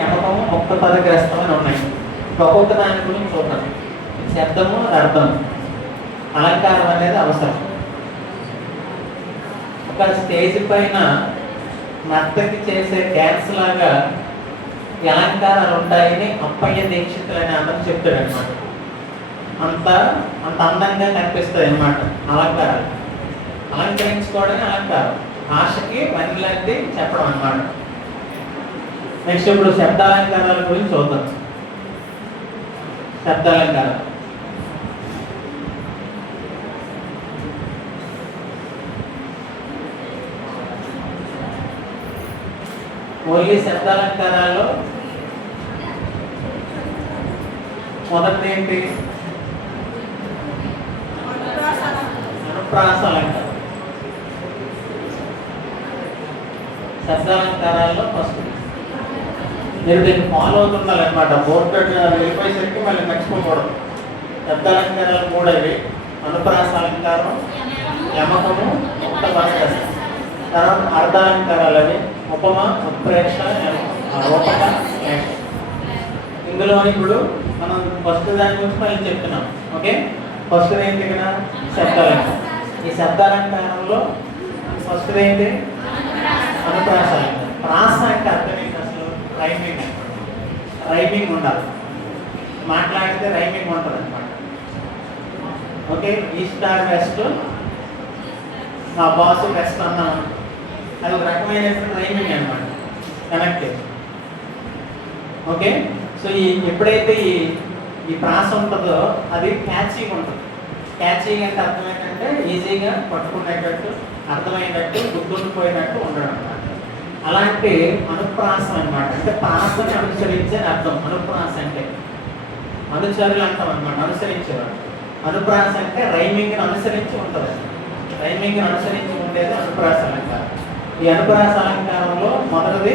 యమకము ముక్త పదగ్రస్తం అని ఉన్నాయి. ఒక్కొక్క దాని గురించి చూద్దాం. శబ్దము, అర్థం, అలంకారం అనేది అవసరం. ఒక స్టేజ్ పైన నర్తకి చేసే డ్యాన్స్ లాగా ఈ అలంకారాలు ఉంటాయని అప్పయ్య దీక్షితులు అనే అతను చెప్తాడు అనమాట. అంత అందంగా కనిపిస్తాయి అన్నమాట అలంకారాలు. అలంకరించుకోవడమే అలంకారం. భాషకి వనిలాంటి చెప్పడం అన్నమాట. నెక్స్ట్ ఇప్పుడు శబ్దాలంకారాల గురించి చూద్దాం. శబ్దాలంకారం ఓన్లీ శబ్దాలంకారాల్లో మొదటిది ఏంటి? అనుప్రాస అలంకారం. శబ్దాలంకారాల్లో ఫస్ట్ మీరు దీన్ని ఫాలో అవుతుండాలన్నమాట. బోర్డు వెళ్ళిపోయేసరికి మళ్ళీ మర్చిపోకూడదు. శబ్దాలంకారాలు మూడవి: అనుప్రాస అలంకారం, యమకము, ముక్త పదగ్రస్తం. తర్వాత అర్ధాలంకారాలు అవి ఉపమ, ఉత్ప్రేక్ష, రూపక. ఇందులో ఇప్పుడు మనం ఫస్ట్ దాని గురించి మళ్ళీ చెప్తున్నాం. ఓకే, ఫస్ట్ ఏంటి ఇక్కడ? శబ్దాలంకారం. ఈ శబ్దాలంకారంలో ఫస్ట్ ఏంటి? అనుప్రాస అలంకారం. ప్రాస అంటే అర్థం ఏంటి అసలు? రైమింగ్. రైమింగ్ ఉండాలి. మాట్లాడితే రైమింగ్ ఉంటుంది అనమాట. ఓకే, ఈస్ట్ ఆర్ వెస్ట్, మా బాసు వెస్ట్ అన్నాం, అది ఒక రకమైన రైమింగ్ అనమాట, కనెక్టివ్. ఓకే, సో ఎప్పుడైతే ఈ ప్రాస ఉంటుందో అది క్యాచీగా ఉంటుంది. క్యాచీగా అంటే అర్థం ఏంటంటే ఈజీగా పట్టుకునేటట్టు, అర్థమయ్యేటట్టు, గుర్తుండిపోయినట్టు ఉండడం అనమాట. అలాంటి అనుప్రాసం అనమాట. అంటే ప్రాసని అనుసరించే అర్థం. అనుప్రాస అంటే అనుచరులు అంటాం అనమాట, అనుసరించేవాడు. అనుప్రాస అంటే రైమింగ్ని అనుసరించి ఉంటుంది. రైమింగ్ని అనుసరించి ఉండేది అనుప్రాస అలంకారం. ఈ అనుప్రాస అలంకారంలో మొదటిది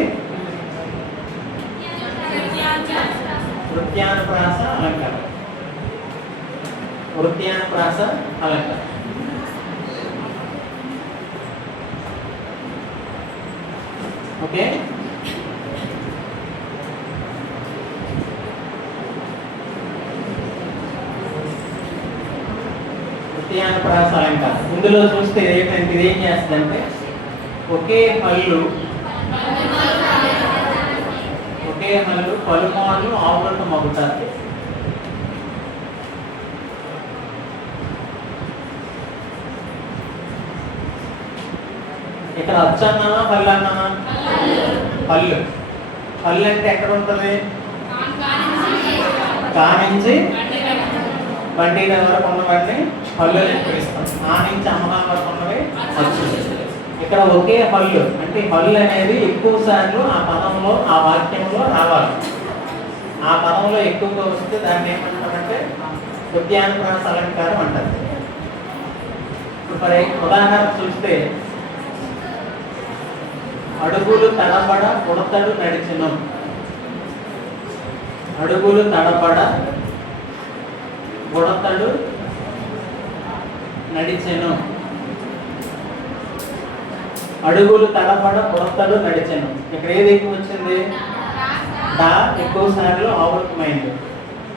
వృత్యానుప్రాస అలంకారం. వృత్యానుప్రాస అలంకారం. ఓకే, వృత్యానుప్రాస అలంకారం. ఇందులో చూస్తే ఏంటంటే ఇది ఏం చేస్తుందంటే ఒకే హల్లు పలుమార్లు ఆవులను మగుతారు. ఇక్కడ అచ్చన్నానా పళ్ళు అన్నానా? పళ్ళు. పళ్ళు అంటే ఎక్కడ ఉంటుంది? కానించి బండి వరకు ఉన్నవన్నీ పళ్ళు పిలుస్తాం. ఆ నుంచి అమ్మగా వరకు ఉన్నవి అచ్చు. ఇక్కడ ఒకే హల్లు అంటే హల్లు అనేది ఎక్కువ సార్లు ఆ పదంలో, ఆ వాక్యంలో రావాలి. ఆ పదంలో ఎక్కువగా వస్తే దాన్ని ఏమంటారంటే వృత్యానుప్రాస అలంకారం అంటారు. ఇప్పుడు ఉదాహరణ చూస్తే అడుగులు తడబడ ఉడతడు నడిచెను. అడుగులు తడబడ ఉడతడు నడిచెను. అడుగులు తడబడ ఉడతడు నడిచెను. ఇక్కడ ఏది ఎక్కువ వచ్చింది? డా ఎక్కువ సార్లు ఆవృతమైంది.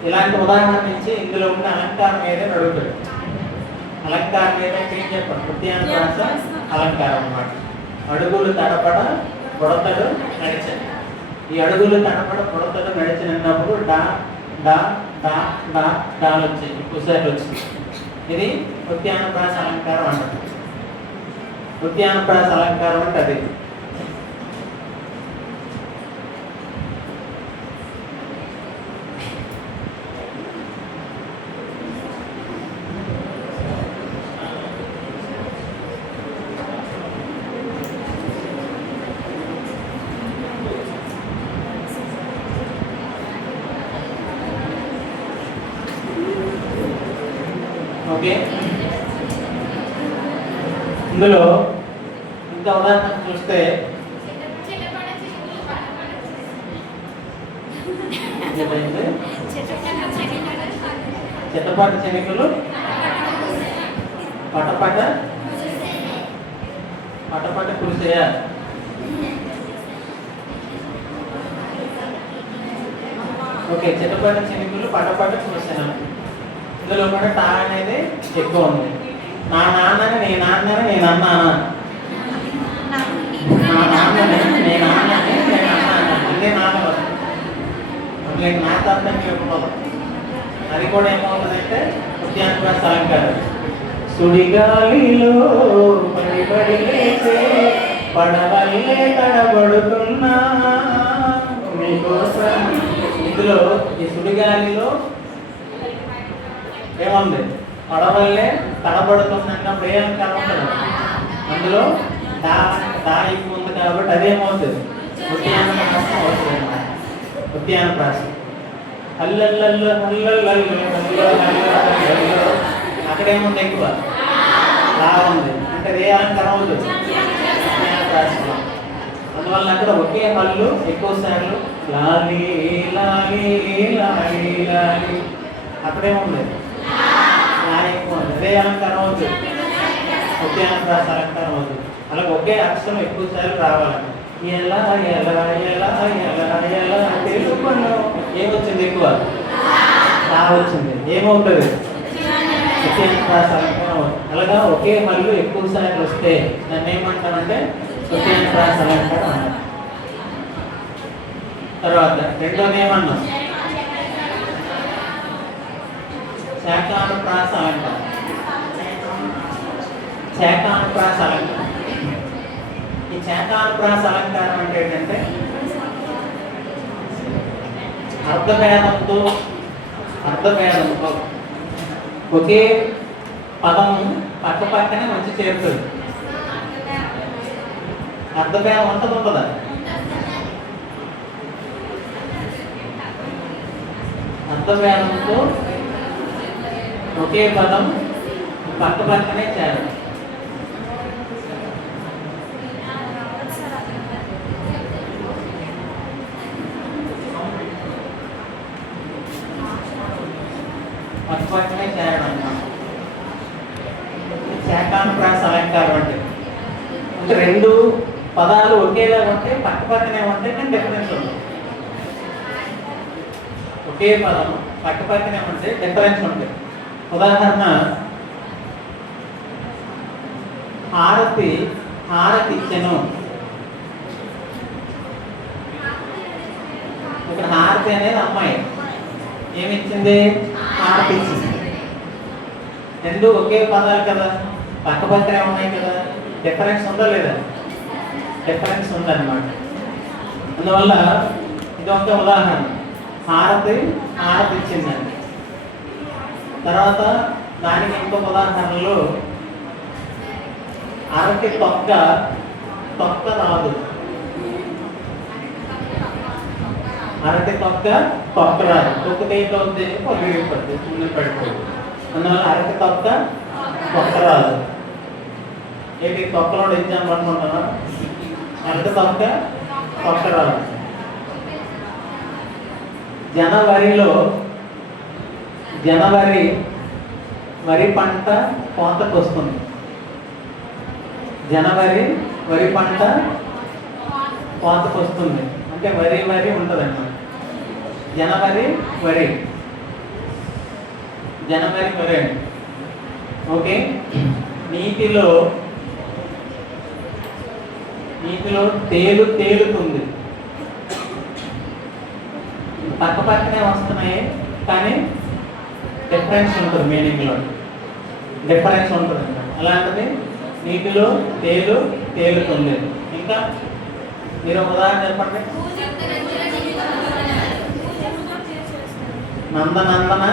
ఇలాంటి ఉదాహరణ నుంచి ఇందులో ఉన్న అలంకారం ఏదైనా అడుగుతాడు. అలంకారం ఏదైతే ఏం చెప్పారు? వృత్యానుప్రాస అలంకారం అన్నమాట. అడుగులు తడబడ ఉడతడు నడిచెను. ఈ అడుగులు తడబడ ఉడతడు నడిచెను అన్నప్పుడు డా డా డా డా డాలు వచ్చాయి, ఎక్కువ సార్లు వచ్చింది. ఇది వృత్యానుప్రాస అలంకారం అంటారు. వృత్యానుప్రాస అలంకారం అంటే అది. ఓకే, ఇందులో ఇంకా ఉదాహరణ చూస్తే చిట్టపాట చెనికలు పటపట పటపట కురిసేయ ఓకే, చిన్నపడ్డ చినుకులు పడపడ్డ చూసాను. ఇందులో కూడా టా అనేది ఎక్కువ ఉంది. నా నాన్నని నేను అన్నాను, నేను అన్నానా? నా నాన్నని నేను అన్నాను, నేను అన్నాను. అదే నాన్న వస్తుంది. అందులో నా అర్థం చెప్పదు. అది కూడా ఏమవుతుందంటే ఉద్యానప్రాస అలంకారం. సుడిగాలిలో పడి పడి లేచే పడవల్లే తడబడుతున్నా మీకోసం. ఇందులో ఈ సుడిగాలిలో ఏముంది? పడవల్లే తడబడుతున్నప్పుడు ఏ అలంకారం ఉంటుంది? అందులో దా ఎక్కువ ఉంది కాబట్టి అదేమవుతుంది? ఉద్యానప్రాసం అవుతుంది అన్నమాట. ఉద్యానప్రాసం అల్లల్లల్లో అల్లల్లల్లో అల్లల్లో అక్కడేముంది? ఎక్కువ దా ఉంది. అంటే అదే అలంకారం అవుతుంది ఉద్యానప్రాసంలో. అందువల్ల అక్కడ ఒకే హల్లు ఎక్కువ సార్లు లాలి లాలి లాలి లాలి, అక్కడేముంది? లా ఎక్కువ ఉంది. అదే అలంకారం అవుతుంది ఉద్యానప్రాస అలంకారం అవుతుంది. అలాగే ఒకే అక్షరం ఎక్కువ సార్లు రావాలి. ఎలా ఎలా ఎలా ఎలా ఎలా తెలుగులో ఏమొచ్చింది? ఎక్కువ లా వచ్చింది. ఏమవుతుంది? ఉద్యానప్రాస అలంకారం అవుతుంది. అలాగా ఒకే హల్లు ఎక్కువ సార్లు వస్తే దాన్ని ఏమంటామంటే ఉద్యానప్రాస అలంకారం అంటారు. తర్వాత రెండోది ఏమన్నాం? శాకానుప్రాస అలంకారం. శాకానుప్రాస అలంకారం. ఈ శాకానుప్రాస అలంకారం అంటే ఏంటంటే అర్ధభేదంతో ఒకే పదం పక్క పక్కనే వచ్చి చేరుతుంది. అర్ధభేదం ఉంటుందా? అర్ధభేదంతో ఒకే పదం పక్క పక్కనే చేరదు. పక్కనే చేరడం శాకానుప్రాస అలంకారం అంటే. అంటే రెండు పదాలు ఒకేలా ఉంటే పక్క పక్కనే ఉంటే కానీ డిఫరెన్స్ ఉంటుంది. ఒకే పదం పక్క పక్కనే ఉంటే డిఫరెన్స్ ఉంటుంది. ఉదాహరణ, హారతి హారతి ఇచ్చెను. ఇక్కడ హారతి అనేది అమ్మాయి ఏమి ఇచ్చింది? హారతి ఇచ్చింది. రెండు ఒకే పదాలు కదా, పక్క పక్కనే ఉన్నాయి కదా, డిఫరెన్స్ ఉందా లేదా? డిఫరెన్స్ ఉందన్నమాట. అందువల్ల ఇది ఒక ఉదాహరణ. హారతి హారతి ఇచ్చిందండి. తర్వాత దానికి ఇంకొక ఉదాహరణలో అరటి తొక్క తొక్క రాదు. అరటి తొక్క తొక్క రాదు. తొక్క ఏంటో ఉంది, పడిపోతుంది, ముందు పడిపోతుంది. అందువల్ల అరటి తొక్క తొక్క రాదు. ఏంటి తొక్కలో ఎగ్జామ్ అనుకుంటున్నా? అరటి తొక్క తొక్క రాదు. జనవరి వరి పంట కోతకు వస్తుంది. జనవరి వరి పంట కోతకు వస్తుంది అంటే వరి ఉంటుంది అన్నమాట. జనవరి వరి అండి. ఓకే, నీటిలో తేలుతుంది. పక్క పక్కనే వస్తున్నాయి కానీ డిఫరెన్స్ ఉంటుంది, మీనింగ్లో డిఫరెన్స్ ఉంటుంది. అలాంటిది నీటిలో తేలుతుంది. ఇంకా మీరు ఒక ఉదాహరణ చెప్పండి. నందనందన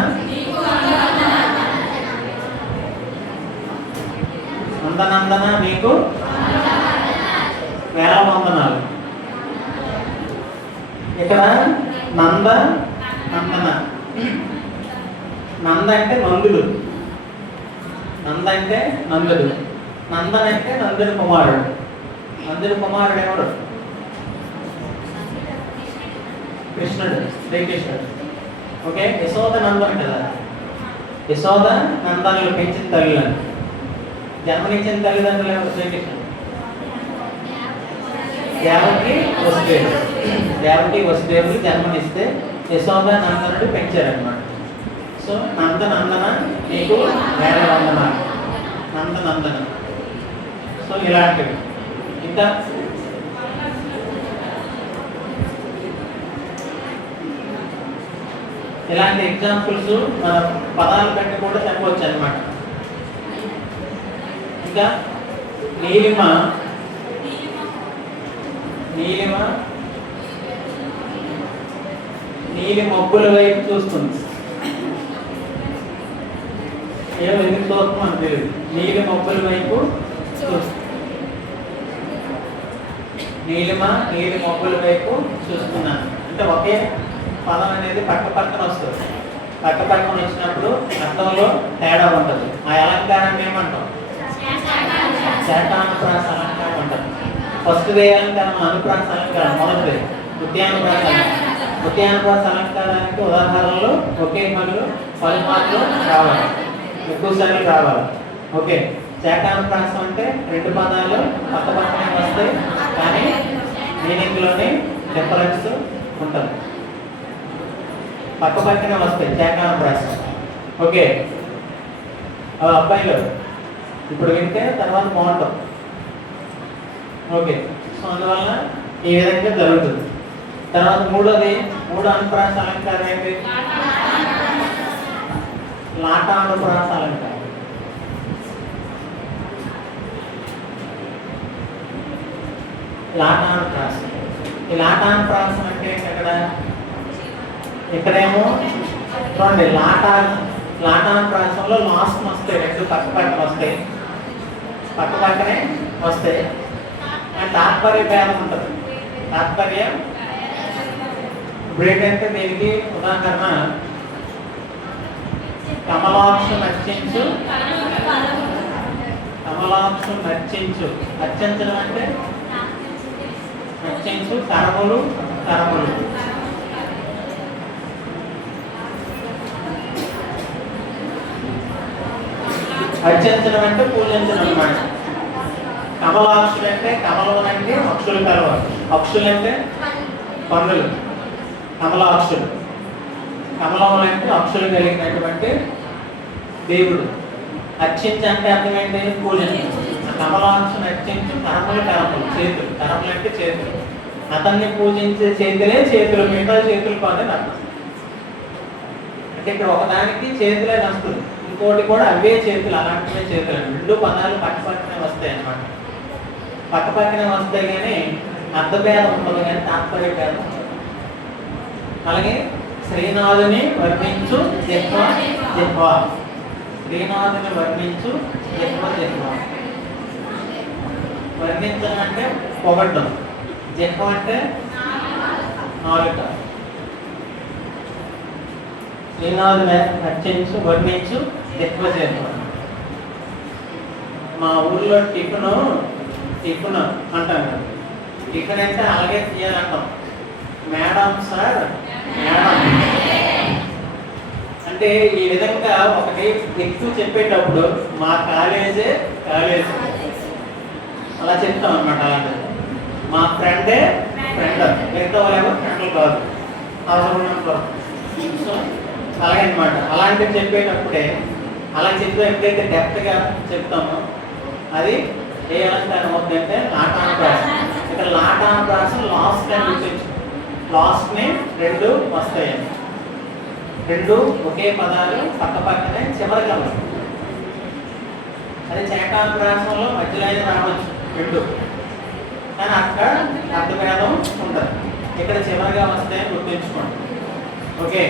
మీకు వేల వందనాలు. ఇక్కడ నందన అంటే నందుడు. నందన్ అంటే నందుని కుమారుడు. నందుని కుమారుడు ఎవరు? కృష్ణుడు, శ్రీకృష్ణుడు. ఓకే, యశోద నందన్ కదా. యశోద నందనలు పెంచిన తల్లి. జన్మనిచ్చిన తల్లిదండ్రులు ఎవరు? శ్రీకృష్ణుడు. దేవకి వసుదేవుడు జన్మనిస్తే యశోద నందనుడు పెంచారనమాట. సో నందనందన నీకు వేల వందనాలు, నందనందన. సో ఇలాంటివి. ఇంకా ఇలాంటి ఎగ్జాంపుల్స్ మన పదాలు పెట్టి కూడా చెప్పవచ్చు అనమాట. ఇంకా నీలిమ, నీలిమ నీలి మబ్బుల వైపు చూస్తుంది. ఏమో ఎందుకు చూస్తాం అని తెలియదు. నీలి మబ్బుల వైపు చూస్తుంది. నీలిమ నీలి మబ్బుల వైపు చూస్తున్నాను అంటే ఒకే పదం అనేది పక్క పక్కన వస్తుంది. పక్క పక్కన వచ్చినప్పుడు అర్థంలో తేడా ఉంటుంది. ఆ అలంకారాన్ని ఏమంటాం? శాఖానుప్రాస అలంకారం అంటాం. ఫస్ట్ వే అలంకారం అనుప్రాస అలంకారం, మొదటిది ఉద్యానుప్రాస అలంకారం. ఉద్యానుప్రాస అలంకారానికి ఉదాహరణలు ఒకే పనులు పలుమార్లు రావాలి, ఎక్కువసార్లు రావాలి. ఓకే. శాఖానుప్రాసం అంటే రెండు పదాలు పక్క పక్కనే వస్తాయి కానీ మీనింగ్లోనే డిఫరెన్స్ ఉంటుంది. పక్క పక్కనే వస్తాయి శాఖానుప్రాసం. ఓకే. అబ్బాయిలు ఇప్పుడు వింటే తర్వాత బాగుంటాం. ఓకే. సో అందువల్ల ఈ విధంగా జరుగుతుంది. తర్వాత మూడో అనుప్రాస అలంకారం ఏంటి? లాటానుప్రాస అలంకారం. లాటానుప్రాసం. ఈ లాటానుప్రాసం అంటే ఇక్కడేమో చూడండి, లాటానుప్రాసంలో లాస్ట్ వస్తాయి, రెండు పక్క పక్కన వస్తాయి, పక్క పక్కనే వస్తాయి. అండ్ తాత్పర్య భేదం ఉంటుంది. తాత్పర్యం బ్రేక్ అంటే దీనికి ఉదాహరణ కమలాక్షు నర్చించు, కమలాక్షు నర్చించు. నర్చించడం అంటే నర్చించు, కరములు కరములు. అర్చించడం అంటే పూజించడం అన్నమాట. కమలాక్షులు అంటే కమలం అంటే అక్షులు కలవాలి, అక్షులు అంటే పన్నులు, కమలాక్షులు. కమలములు అంటే అక్షులు కలిగినటువంటి దేవుడు. అర్చించ అంటే అర్థం ఏంటి? పూజించు. కమలాక్షుని అర్చించు, కరములు కరములు, చేతులు. కరములు అంటే చేతులు. అతన్ని పూజించే చేతులే చేతులు, మిగతా చేతులు కాదని అర్థం. అంటే ఇక్కడ ఒకదానికి చేతులే నస్తుంది, ఇంకోటి కూడా అవే చేతులు, అలాంటివే చేతులు. రెండు పదాలు పక్క పక్కనే వస్తాయి అన్నమాట. పక్క పక్కనే వస్తాయి కానీ అర్థభేదం ఉండదు కానీ తాత్పర్య భేదం. అలాగే శ్రీనాథుని వర్ణించు జిహ్వ జిహ్వ. శ్రీనాథుని వర్ణించు జిహ్వ జిహ్వ. వర్ణించడం అంటే పొగడ్డం, జిహ్వ అంటే నాలుక. శ్రీనాథుని అర్చించు వర్ణించు జిహ్వ జిహ్వ. మా ఊర్లో టిఫిన్ అంటాం కదా. టిఫిన్ అంటే అలాగే తీయాలంటాం. మేడం సార్, మేడం అంటే ఈ విధంగా ఒకటి ఎక్కువ చెప్పేటప్పుడు మా కాలేజ్ అలా చెప్తాం అన్నమాట. అలాంటిది మా ఫ్రెండే ఫ్రెండ్, మిగతా వాళ్ళేమో ఫ్రెండ్లు కాదు, అవసరం. సో అలాగే అనమాట. అలాంటివి చెప్పేటప్పుడే అలా చెప్పే ఎప్పుడైతే డెప్త్గా చెప్తామో అది ఏ అలంకారం అవుతుందంటే లాటానుప్రాసం. ఇక్కడ లాటానుప్రాసం లాస్ట్ అని గుర్తించు. లాస్ట్ని రెండు వస్తాయి, రెండు ఒకే పదాలు పక్క పక్కనే చివరిగా వస్తాయి. అది శాఖానుప్రాసంలో మధ్యలో అయినా రావచ్చు రెండు, కానీ అక్కడ అర్థభేదం ఉంటుంది. ఇక్కడ చివరిగా వస్తాయని గుర్తుంచుకోండి. ఓకే.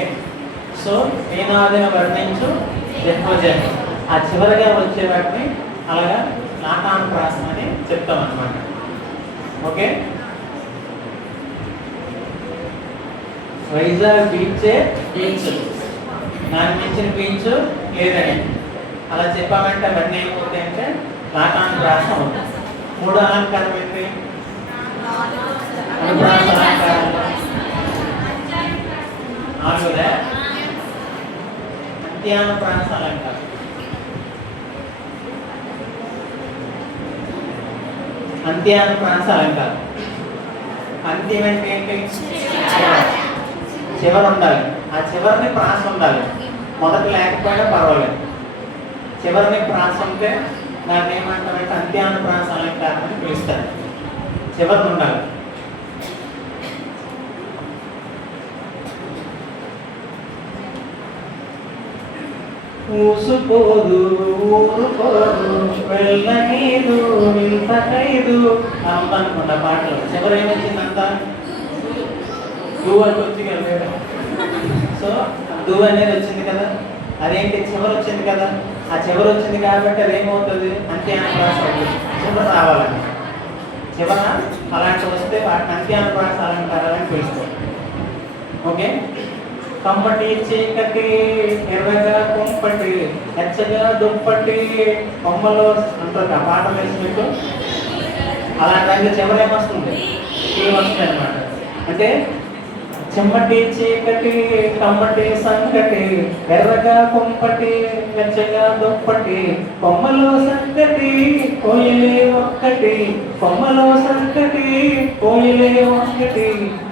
సో శ్రీనాథుని వర్ణించు జిహ్వ జిహ్వ. ఆ చివరిగా వచ్చే వాటిని అలాగా లాటానుప్రాసం అని చెప్తాం అన్నమాట. ఓకే. వైజాగ్ బీచ్, దాని మించిన బీచ్ లేదని అలా చెప్పామంటే అవన్నీ ఏమవుతాయి అంటే లాటానుప్రాసం అవుతుంది. మూడో అలంకారం ఏంటి? అనుప్రాస అలంకారం. నాలుగోదే అంత్యానుప్రాస అలంకారం. అంత్యానుప్రాస అలంకారం. అంత్యం అంటే ఏంటి? చివరి ఉండాలి. ఆ చివరిని ప్రాస ఉండాలి. మొదట లేకపోయినా పర్వాలేదు. చివరిని ప్రాస ఉంటే దాన్ని ఏమంటారంటే అంత్యానుప్రాస అలంకారం అని పిలుస్తారు. చివరిని ఉండాలి. ఊసుకోదు ఊరుకోదు వెళ్ళనీదు ఇంతకైదు అనుకున్న పాటలు చివరి ఏమొచ్చిందంతా డూ అని వచ్చి కదా. సో డూ అనేది వచ్చింది కదా, అదేంటి చివరి వచ్చింది కదా. ఆ చివరి వచ్చింది కాబట్టి అదేమవుతుంది అంత్యానుప్రాస చివరి రావాలని. చివర అలాంటి వస్తే వాటిని అంత్యానుప్రాస అలంకారాలని పిలుస్తారు. ఓకే. కమ్మటి చీకటి ఎర్రగా కుంపటి ఎచ్చగా దుప్పటి కొమ్మలో అంటారు ఆ పాట వేసినట్టు. అలాంటి చివరి ఏమొస్తుంది ఈ వస్తుంది అనమాట. అంటే చెమ్మటి చీకటి కమ్మటి సంకటి ఎర్రగా కుంపటి వెచ్చగా దుప్పటి కొమ్మలో సంకటి కోయిలే ఒక్కటి కొమ్మలో సంకటి కోయిలే ఒక్కటి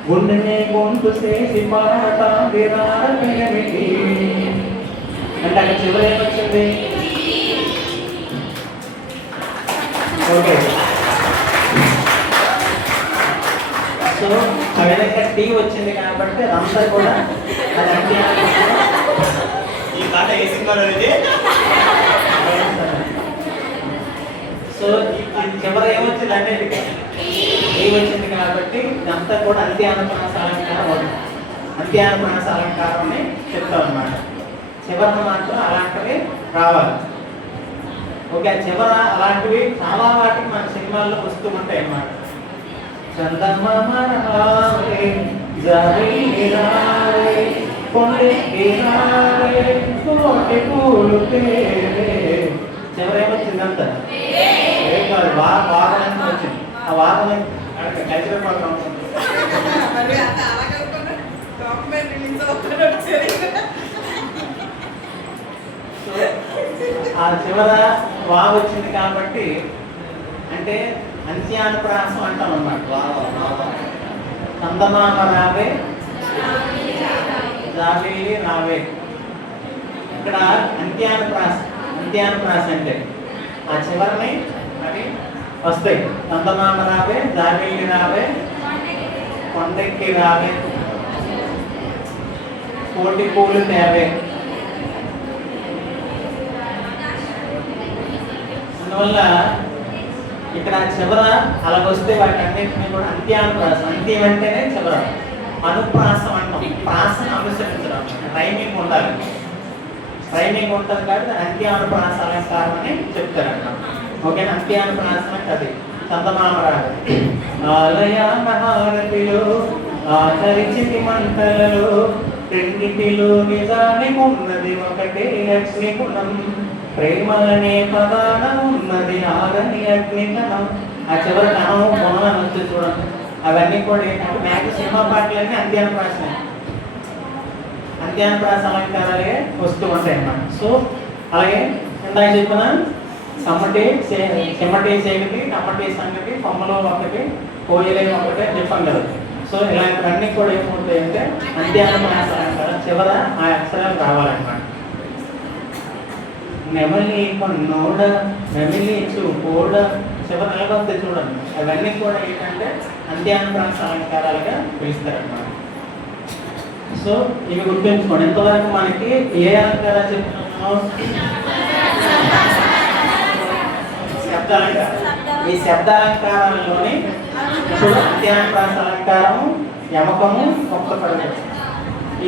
గుండెనే గొంతు చేసి పాడతామిటి. అంటే అక్కడ చివరి ఏమొచ్చింది? ఓకే. సో ఆ విధంగా టీ వచ్చింది కాబట్టి అంతా కూడా అది అంటే ఈ పాట వేసినారు అనేది. సో ఇది చివరి ఏమొచ్చింది అనేది టీ వచ్చింది కాబట్టి ఇదంతా కూడా అంత్యానుప్రాస అలంకారం. అంత్యానుప్రాస అలంకారం అని చెప్తాం అన్నమాట. చివరిని మాత్రం అలాంటివి రావాలి. ఓకే. చివర అలాంటివి చాలా వాటికి మన సినిమాల్లో వస్తూ ఉంటాయి అన్నమాట. చందమామ రావే జాబిల్లి రావే కొండెక్కి రావే కోటి పూలు తేవే. చివరేమొచ్చిందంత ఏం కాదు, వాహనం వచ్చింది. ఆ వాహనం కల్చరల్ ప్రోగ్రామ్ ఆ చివర వాగు వచ్చింది కాబట్టి అంటే అంత్యానుప్రాసం అంటాం అన్నమాట. చందమామ రావే జాబిల్లి రావే. ఇక్కడ అంత్యానుప్రాస అంటే ఆ చివరిని అవి వస్తాయి. చందమామ రావే జాబిల్లి రావే కొండెక్కి రావే కోటి పూలు తేవే. అందువల్ల ఇక్కడ చివర అలాగొస్తే వాటి అన్నింటినీ కూడా అంత్యానుప్రాసం. అంత్యం అంటేనే చివర. అనుప్రాసం అంటాం ప్రాసను అనుసరించడం. రైమింగ్ ఉండాలి. రైమింగ్ ఉంటుంది కాబట్టి అంత్యానుప్రాస అలంకారం అని చెప్తారట. ఓకేనా. అంత్యానుప్రాసం అంటే అది చందమామ రావే ఆలయాన హారతిలో ఆచరించితి మంటలలో రెండిటిలో నిజానికి ఉన్నది ఒకటే అగ్నిగుణం ప్రేమ అనే పదాన ఉన్నది ఆరని అగ్నికణం. ఆ చివరి కణము గుణం అని వచ్చి చూడండి. అవన్నీ కూడా ఏంటంటే మ్యాక్స్ సినిమా పాటలన్నీ అంత్యానుప్రాస అలంకారాలే వస్తూ ఉంటాయి అన్నమాట. సో అలాగే ఇందాక చెప్పిన చెమ్మటి చేగటి కమ్మటి సంగటి కొమ్మలో ఒకటి కోయిలే ఒకటి అని చెప్పాం కదా. సో ఇలాంటివన్నీ కూడా ఏమవుతాయంటే అంత్యానుప్రాస అలంకారం చివర ఆ అక్షరాలు రావాలన్నమాట. నెమలి కొన్నోడ నెమిలి చూపోడ చివరి నిలబడితే చూడండి. అవన్నీ కూడా ఏంటంటే అంత్యానుప్రాస అలంకారాలుగా పిలుస్తారన్నమాట. సో ఇవి గుర్తుంచుకోండి. ఇంతవరకు మనకి ఏ అలంకారాలు చెప్తున్నామో శబ్దాలంకారం. ఈ శబ్దాలంకారాల్లోని ఇప్పుడు అంత్యానుప్రాస అలంకారము యమకము ఒక్క పదం. ఈ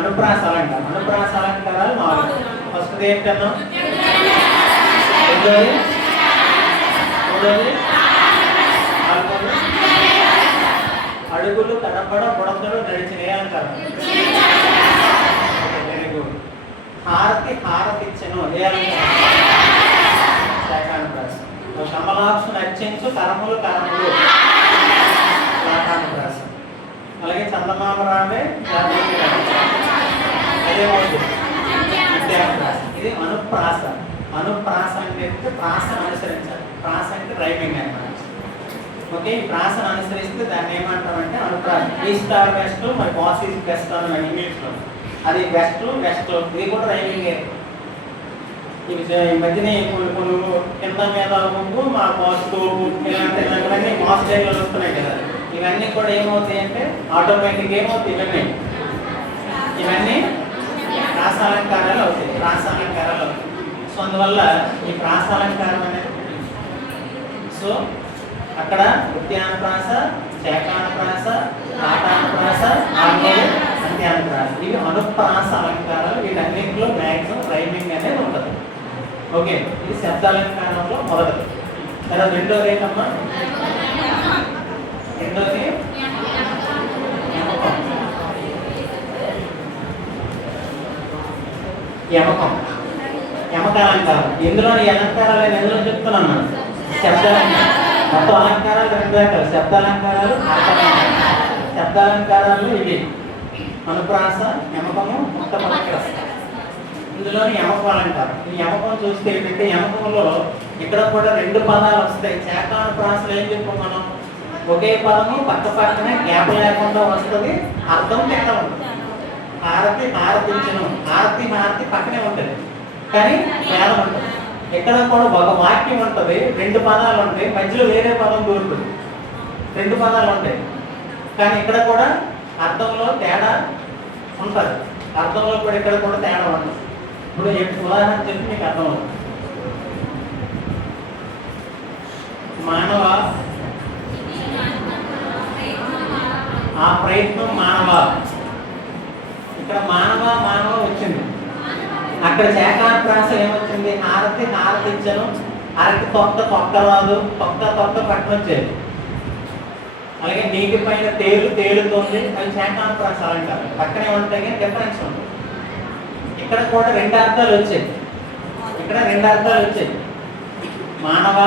అనుప్రాస అలంకారాలు 4. ఫస్ట్ ఏంటన్నా అడుగులు తడపడ బుడతలు నడిచిన అంటారు. Very good. హారతి ఇచ్చను ఏ అలంకారం? కమలాక్షు నచ్చించు కరములు లాటానుప్రాసం. అలాగే చందమామ రావే అదే అంత్యానుప్రాస. ఇది అనుప్రాస. అనుప్రాస అంటే ప్రాసను అనుసరించాలి. ప్రాస అంటే రైమింగ్ అన్నమాట. ఓకే, ఈ ప్రాసను అనుసరిస్తే దాన్ని ఏమంటామంటే అనుప్రాస. ఈ స్టార్ బెస్ట్, మరి బాస్ ఈజ్ బెస్ట్ అని ఇంగ్లీష్లో. అది బెస్ట్ బెస్ట్, ఇది కూడా రైమింగే. ఈ మధ్యనే కొన్ని కింద మీద ముగ్గు మా బాస్ ఇలాంటివన్నీ బాస్ డైలో వస్తున్నాయి కదా. ఇవన్నీ కూడా ఏమవుతాయి అంటే ఆటోమేటిక్ ఏమవుతాయి, ఇవన్నీ ప్రాసాలంకారాలు అవుతాయి, ప్రాసాలంకారాలు అవుతాయి. సో అందువల్ల ఈ ప్రాసాలంకారం అనేది, సో అక్కడ ఉద్యాన ప్రాస, చేకాన ప్రాస, ఆటాన ప్రాస, అంత్యాన ప్రాస, ఇవి అనుప్రాస అలంకారాలు. వీటన్నింటిలో మ్యాక్సిమం రైమింగ్ అనేది ఉంటుంది. ఓకే, ఇది శబ్దాలంకారంలో మొదటిది. తర్వాత రెండోది ఏంటమ్మా? రెండోది యమకం. యమకం, యమకాలంకారం. ఎందులోని అలంకారాలు ఎందులో చెప్తున్నాను? శబ్దాలంకారం. మొత్తం అలంకారాలు రెండు రకాలు, శబ్దాలంకారాలు, అర్థాలంకారాలు. శబ్దాలంకారాలు ఇవి అనుప్రాస, యమకము, ముక్త పలకరస. ఇందులోని యమకం అలంకారం. ఈ యమకం చూస్తే ఏంటంటే యమకంలో ఇక్కడ కూడా రెండు పదాలు వస్తాయి. చేకాను ప్రాసలు ఏం చెప్పాం మనం? ఒకే పదము పక్క పక్కనే గ్యాప్ లేకుండా వస్తుంది, అర్థం తేడా ఉంటుంది. హారతి హారతించను, హారతి హారతి పక్కనే ఉంటుంది కానీ తేడా ఉంటుంది. ఇక్కడ కూడా ఒక వాక్యం ఉంటుంది, రెండు పదాలు ఉంటాయి, మధ్యలో వేరే పదం దొరుకుతుంది. రెండు పదాలు ఉంటాయి కానీ ఇక్కడ కూడా అర్థంలో తేడా ఉంటుంది. అర్థంలో కూడా ఇక్కడ కూడా తేడా ఉంటుంది. ఇప్పుడు ఉదాహరణ చెప్పి మీకు అర్థం అవుతుంది. మానవ, ఆ ప్రయత్నం మానవ. ఇక్కడ మానవ మానవ వచ్చింది, అక్కడ చేకాన ప్రాస ఏమొచ్చింది? హారతి హారతించను, అరటి తొక్క తొక్క రాదు, తొక్క తొక్క పట్టు వచ్చేది. అలాగే నీటి పైన తేలు తేలుతుంది, అవి చేకాన ప్రాస అంటారు. పక్కనే ఉంటాయి కానీ డిఫరెన్స్ ఉంటుంది. ఇక్కడ కూడా రెండు అర్థాలు వచ్చాయి, ఇక్కడ రెండు అర్థాలు వచ్చాయి. మానవ,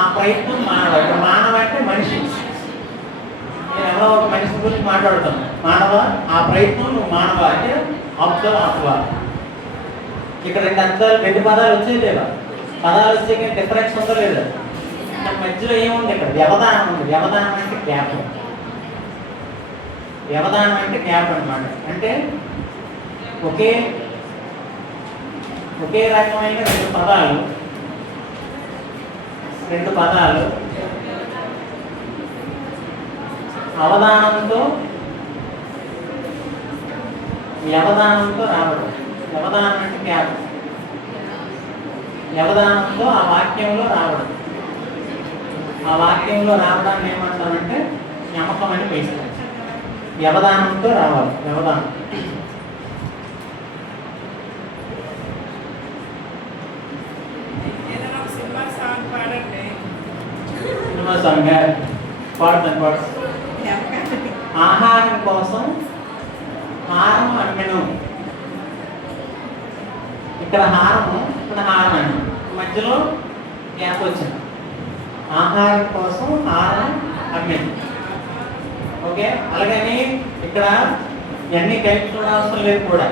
ఆ ప్రయత్నం మానవ. ఇక్కడ మానవ అంటే మనిషి. నేను ఎవరో ఒక మనిషి గురించి మాట్లాడుతాను. మానవ, ఆ ప్రయత్నం నువ్వు మానవ అంటే అబ్జర్వ్ ఆత్వ. ఇక్కడ రెండు అర్థాలు, రెండు పదాలు వచ్చాయి లేదా? పదాలు వచ్చే కానీ డిఫరెన్స్ ఉందో లేదా? మధ్యలో ఏముంది? ఇక్కడ వ్యవధానం ఉంది. వ్యవధానం అంటే గ్యాప్. వ్యవధానం అంటే గ్యాప్ అనమాట. అంటే ఒకే రకమైన రెండు పదాలు అవధానంతో వ్యవధానంతో రావడం. వ్యవధానం అంటే గ్యాప్. వ్యవధానంతో ఆ వాక్యంలో రావడం. ఆ వాక్యంలో రావడాన్ని ఏమంటారంటే యమకం అని పిలుస్తారు. వ్యవధానంతో రావాలి, వ్యవధానం. Cinema song పాడుతాను. ఆహారం కోసం హారం అమ్మెను. ఇక్కడ హారము, ఇక్కడ హారం అమ్మెను, మధ్యలో గ్యాప్ వచ్చింది. ఆహారం కోసం హారం అమ్మెను. ఓకే, అలాగని ఇక్కడ ఇవన్నీ కలిపి చూడాల్సిన లేదు కూడా.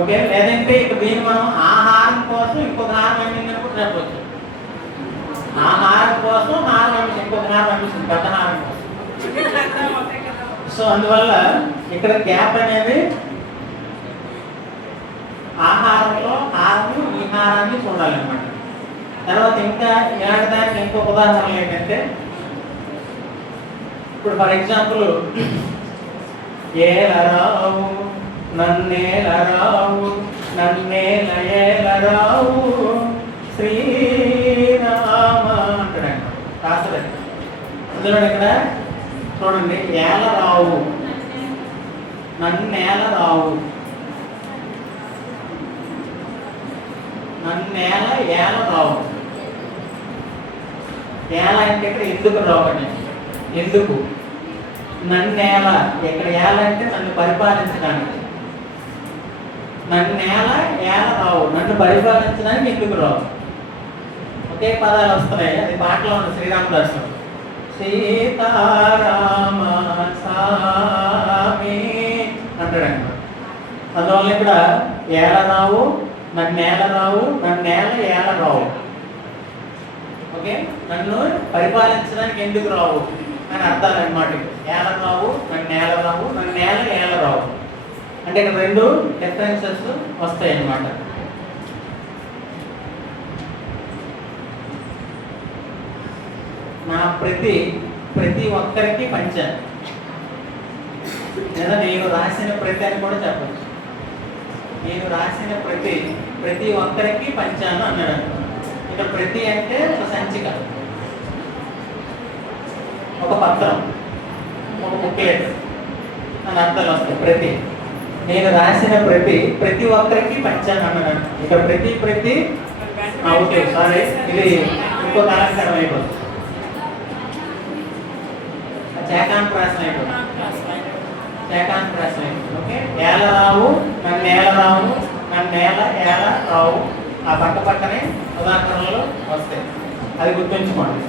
ఓకే, లేదంటే ఇక్కడ దీన్ని మనం ఆహారం కోసం ఇంకొక హారం అమ్మిందని కూడా చెప్పవచ్చు. ఆహారం కోసం హారం అమ్మింది, ఇంకొక హారం అమ్మించింది, పెద్ద హారం కోసం. సో అందువల్ల ఇక్కడ గ్యాప్ అనేది ఆహారంలో హారము, ఈ హారాన్ని చూడాలన్నమాట. తర్వాత ఇంకా ఇలాంటి దానికి ఇంకొక ఉదాహరణ ఏంటంటే, ఇప్పుడు ఫర్ ఎగ్జాంపుల్ ఏలరావు నన్నేలరావు నన్నేలయేలరావు శ్రీరామ అంటాడు రాసలేదు. అందులో ఇక్కడ చూడండి, ఏలరావు నన్నేలరావు, నన్నేల ఏలరావు. ఏల అంటే ఇక్కడ ఎందుకు రావని, ఎందుకు. నన్నేల, ఇక్కడ ఏల అంటే నన్ను పరిపాలించడానికి. నన్నేల ఏలరావు, నన్ను పరిపాలించడానికి ఎందుకు రావు. ఒకే పదాలు వస్తున్నాయి. అది పాటలో ఉంది శ్రీరామదాసు. సీతారామ స్వామి అంటాడు అన్నమాట. అందువల్ల ఇక్కడ ఏలరావు, నన్నేలరావు, నన్నేల ఏలరావు. ఓకే, నన్ను పరిపాలించడానికి ఎందుకు రావు అని అర్థాలు అనమాట. ఏల రావు, నన్ను నేల రావు, నన్ను నేల ఏల రావు అంటే ఇక్కడ రెండు డిఫరెన్సెస్ వస్తాయి అన్నమాట. నా ప్రతి ఒక్కరికి పంచాను, లేదా నేను రాసిన ప్రతి అని కూడా చెప్పచ్చు. నేను రాసిన ప్రతి ఒక్కరికి పంచాను అన్నాడు. ఇక్కడ ప్రతి అంటే ఒక సంచిక, ఒక పత్రం, ఒక బుక్లెట్ అని అర్థాలు వస్తాయి. ప్రతి నేను రాసిన ప్రతి ఒక్కరికి పంచాను అన్నాడు. ఇక్కడ ప్రతి ఓకే సారీ, ఇది ఇంకొక అలంకారం అయిపోతుంది, చేకాన్ ప్రాసం అయిపోతుంది. చేకాన్ ప్రాసం అయిపోతుంది. ఓకే, ఏల రావు, నన్ను నేల రావు, నన్ను నేల ఏల రావు ఆ పక్క పక్కనే ఉదాహరణలు వస్తాయి, అది గుర్తుంచుకోండి.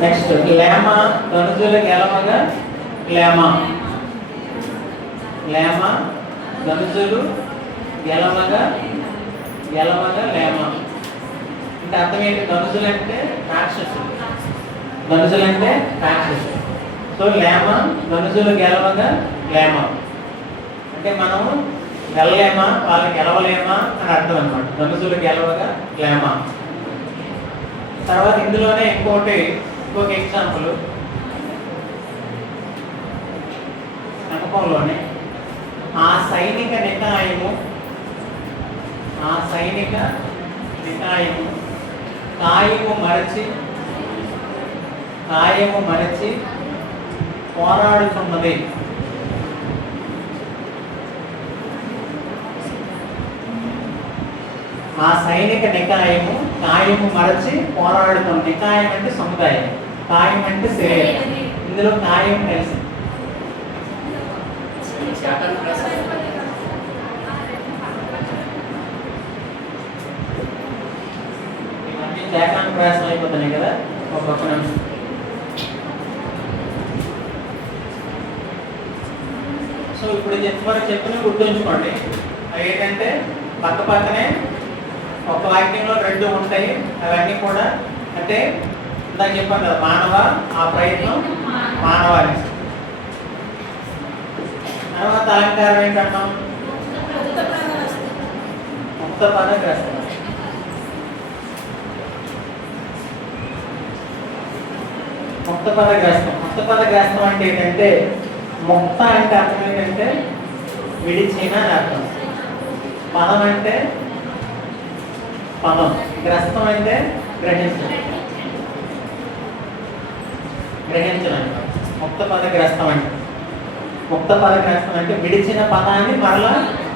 నెక్స్ట్ లేమ, ధనుజులు గెలవగా లేమ. లేమ ధనుజులు గెలవగా లేమ అంటే అర్థం ఏంటి? ధనుజులు అంటే రాక్షసులు, ధనుజులు అంటే రాక్షసులు. సో లేమ ధనుజులు గెలవగా లేమ అంటే మనము వెళ్ళలేమా, వాళ్ళు గెలవలేమా అని అర్థం అనమాట. ధనుజులు గెలవగా లేమ. తర్వాత ఇందులోనే ఇంకొక ఎగ్జాంపుల్, నమ్మకంలోనే ఆ సైనిక నికాయము కాయము మరచి పోరాడుతున్నది. ఆ సైనిక నికాయము కాయము మరచి పోరాడుతున్న. నికాయం అంటే సముదాయం, కాయం అంటే శరీరం. ఇందులో కాయం కలిసి ఇవన్నీ చేకాన్ ప్రయాసం అయిపోతున్నాయి కదా. ఒక పక్క నిమిషం. సో ఇప్పుడు చెప్పిన గుర్తుంచుకోండి. అవి ఏంటంటే పక్క పక్కనే ఒక వాక్యంలో రెండు ఉంటాయి. అవన్నీ కూడా అంటే ఇందాక చెప్పాను కదా, మానవ ఆ ప్రయత్నం మానవాళి. తర్వాత అలంకారం ఏంటంటాం? ముక్త పదగ్రస్తం. ముక్త పదగ్రస్తం అంటే ఏంటంటే, ముక్త అంటే అర్థం ఏంటంటే విడిచిన అని అర్థం. పదం అంటే పదం, గ్రస్తం అంటే గ్రహించడం. ముక్త పదగ్రస్తం అంటే విడిచిన పదాన్ని మరలా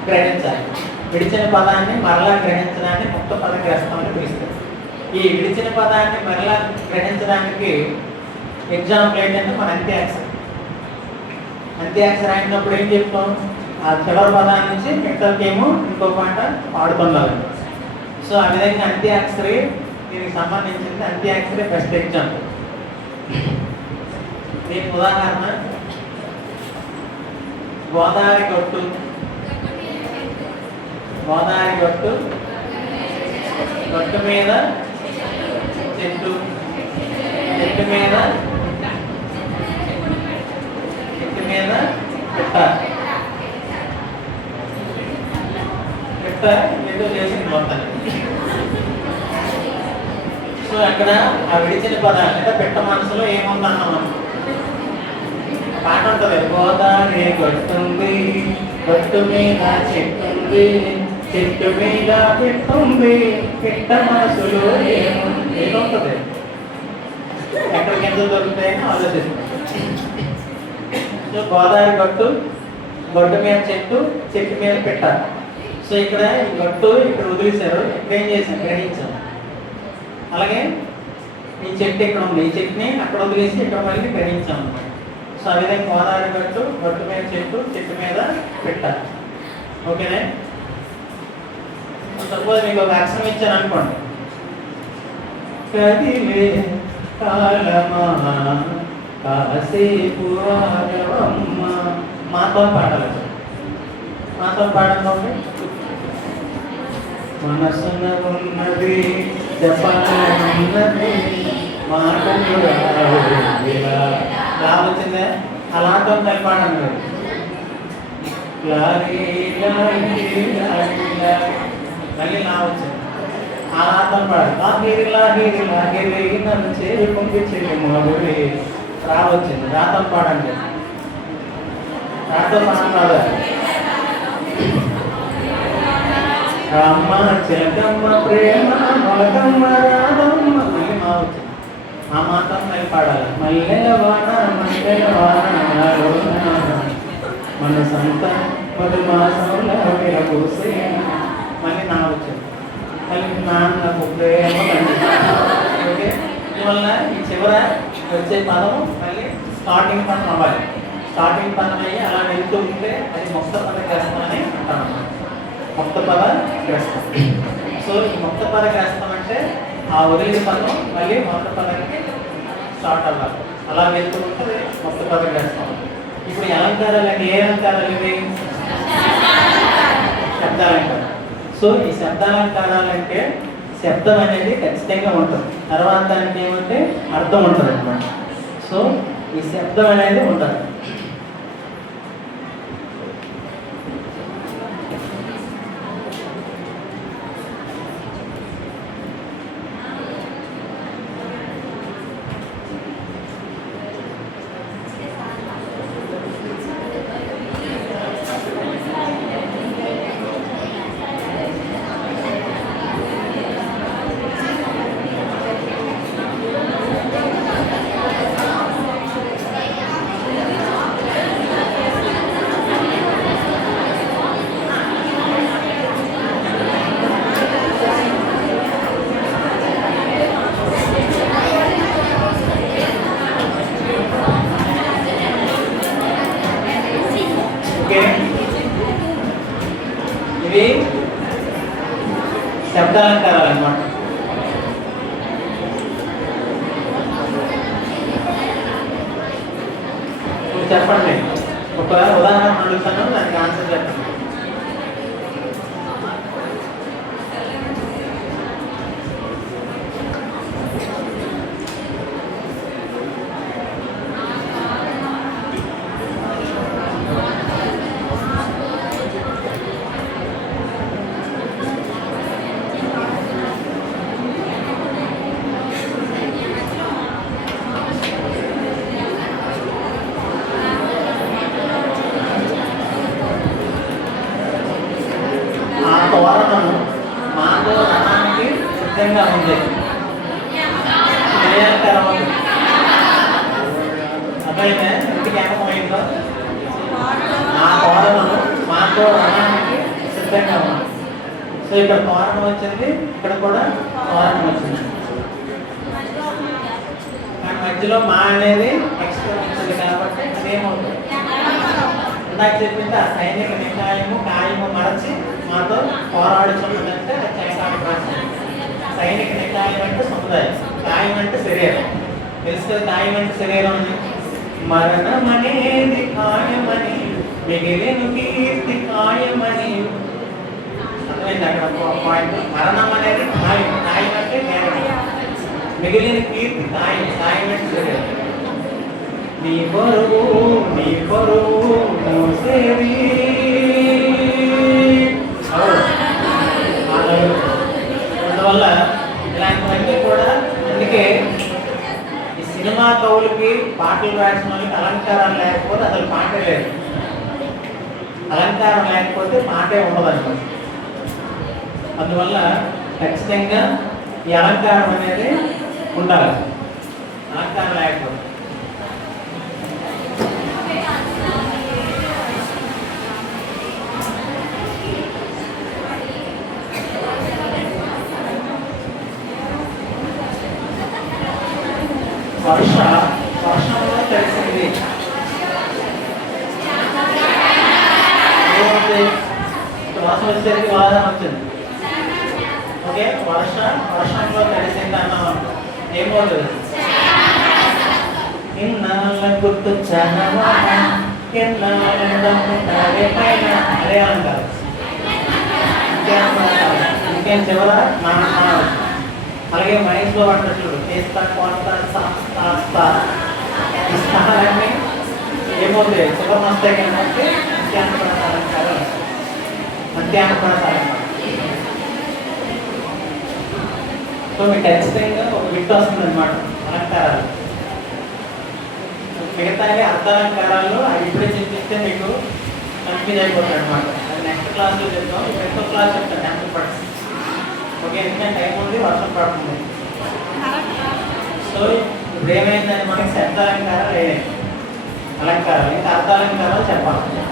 గ్రహించాలి. విడిచిన పదాన్ని మరలా గ్రహించడాన్ని ముక్త పదగ్రస్తం అని పిలుస్తారు. ఈ విడిచిన పదాన్ని మరలా గ్రహించడానికి ఎగ్జాంపుల్ ఏంటంటే మన అంత్యాక్షరి అయినప్పుడు ఏం చెప్తాం? ఆ చివరి పదాన్ని నుంచి మిగతాకేమో ఇంకో పాట పాడుతున్నారు. సో ఆ విధంగా అంత్యాక్షరి దీనికి సంబంధించింది. Antakshari best example. దీనికి ఉదాహరణ గోదావరి గట్టు మీద చెట్టు మీద పెట్ట ఏదో చేసింది మొత్తం. సో అక్కడ ఆ విడిచిన పదాలు అంటే పెట్ట మనసులో ఏముందన్నాం పాట ఉంటుంది. గోదావరి గట్టుంది, గట్టు మీద చెట్టుంది, చెట్టు మీద పెట్టుంది, పెట్ట మనసులో ఏముంటుంది. ఎక్కడికి ఎంత దొరుకుతాయని ఆలోచిస్తాం. సో గోదావరి గట్టు మీద చెట్టు మీద పెట్టారు. సో ఇక్కడ ఈ గట్టు ఇక్కడ వదిలేశారు, ఇక్కడ ఏం చేశారు? గ్రహించారు. అలాగే ఈ చెట్టు ఇక్కడ ఉంది, ఈ చెట్టుని అక్కడ వదిలేసి ఇక్కడ మళ్ళీ గ్రహించాం. సో ఆ విధంగా గోదావరి గట్టు, గట్టు మీద చెట్టు, చెట్టు మీద పెట్టాలి. ఓకేనా? సపోజ్ మీకు ఒక అక్షరం ఇచ్చాను అనుకోండి, కదిలే కాలమా కాసేపు ఆగవమ్మ. మాతో పాడాలి, మాతో పాడండి. మనసున ఉన్నది చెప్పనున్నది మాటలు రావచ్చిందే, అలాతో కలిపాడండి. మళ్ళీ రావచ్చు, ఆరాధన పాడాలి. నన్ను చేరి పంపించేది మొదటి రావచ్చింది. రాతం పాడండి, రాతం పాడాలి. రామ్మ చిలకమ్మ ప్రేమ మొలకమ్మ రాధమ్మ, మళ్ళీ మా వచ్చింది. ఆ మాత్రం మళ్ళీ పాడాలి. మల్లెల వాన మల్లెల వాన మన సంత మధుమాసంలో విరబూసే, మళ్ళీ నా వచ్చింది. మళ్ళీ నాన్నకు ప్రేమ. ఓకే, అందువల్ల ఈ చివర వచ్చే పదం మళ్ళీ స్టార్టింగ్ పదం అవ్వాలి. స్టార్టింగ్ పదం అయ్యి అలా వెళ్తూ ఉంటే అది ముక్త పదగ్రస్తం అని అంటాం. ముక్త పదగ్రస్తం. సో ఈ ముక్త పదగ్రస్తం అంటే ఆ ఒరిజినల్ పదం మళ్ళీ మొదటి పదానికి స్టార్ట్ అవ్వాలి. అలా వెళ్తూ ఉంటే ముక్త పదగ్రస్తం. ఇప్పుడు ఈ అలంకారాలు అంటే ఏ అలంకారాలు ఇవి? శబ్దాలంకారం. సో ఈ శబ్దాలంకారాలంటే శబ్దం అనేది ఖచ్చితంగా ఉంటుంది, తర్వాత దానికి ఏమంటే అర్థం ఉంటుంది అన్నమాట. సో ఈ శబ్దం అనేది ఉంటుంది. ఇవి శబ్దాలంకారాలు అన్నమాట. చెప్పండి, ఒక ఉదాహరణ అడుగుతాను, దానికి ఆన్సర్ చెప్పండి. తోరణము మాతో రథానికి సిద్ధంగా ఉంది. అబ్బాయినే ఇంటికి ఏమైందో, ఆ తోరణము మాతో రథానికి సిద్ధంగా ఉంది. సో ఇక్కడ తోరణం వచ్చింది, ఇక్కడ కూడా తోరణం వచ్చింది. కానీ మధ్యలో మా అనేది ఎక్స్ట్రా వచ్చింది కాబట్టి అదేమవుతుంది, ఇందాక చెప్పింది ఆ సైనిక నికాయము కాయము మరచి మాతో పోరాడుతున్నదంటే సైనిక నికాయం అంటే సముదాయం, కాయం అంటే శరీరం. తెలుసు కదా, కాయం అంటే శరీరం అని. మరణం అనేది కాయమని మిగిలిన కీర్తి కాయమని. అర్థమైంది అక్కడ పాయింట్. మరణం అనేది కాయం, కాయం అంటే కేవలం, మిగిలిన కీర్తి కాయం, కాయం అంటే శరీరం. నీ బరువు నీ బరువు మోసేది. అందువల్ల ఇలాంటివన్నీ కూడా, అందుకే ఈ సినిమా కవులకి పాటలు రాసిన వాళ్ళకి అలంకారం లేకపోతే అసలు పాటే లేదు. అలంకారం లేకపోతే పాటే ఉండదు అనమాట. అందువల్ల ఖచ్చితంగా ఈ అలంకారం అనేది ఉండాలి. అలంకారం లేకపోతే వర్ష వర్షంలో తెలిసింది ఏమవుతుంది వర్షం వచ్చేసరికి వాదన వచ్చింది ఓకే వర్షంలో తెలిసింది అన్నాం ఏమవుతుంది ఇన్నాళ్ళ గుర్తొచ్చానవా ఎన్నాళ్ళే పైన అదే అంటారు ఇంకేం చివర అలాగే మైండ్లో పడ్డట్లు చేస్తా కొత్త స్థానాన్ని ఏమవుతుంది చివరి వస్తాయి కాబట్టి మధ్యాహ్నం సో మీకు ఖచ్చితంగా ఒక బిట్ వస్తుంది అనమాట అలంకారాలు మిగతావి అర్థాలంకారాలు అవి ఇప్పుడే చూపిస్తే మీకు కన్ఫ్యూజ్ అయిపోతాయి అనమాట అది నెక్స్ట్ క్లాస్లో చెప్తాం ఇప్పుడు క్లాస్ చెప్తాను 10th పార్ట్స్ ఓకే ఎందుకంటే టైం ఉంది వర్షం పడుతుంది సో ఇప్పుడు ఏమైందని మనకి శబ్దాలంకారాలు అయ్యాయి అలంకారాలు ఇంకా అర్థాలంకారాలు చెప్పాలి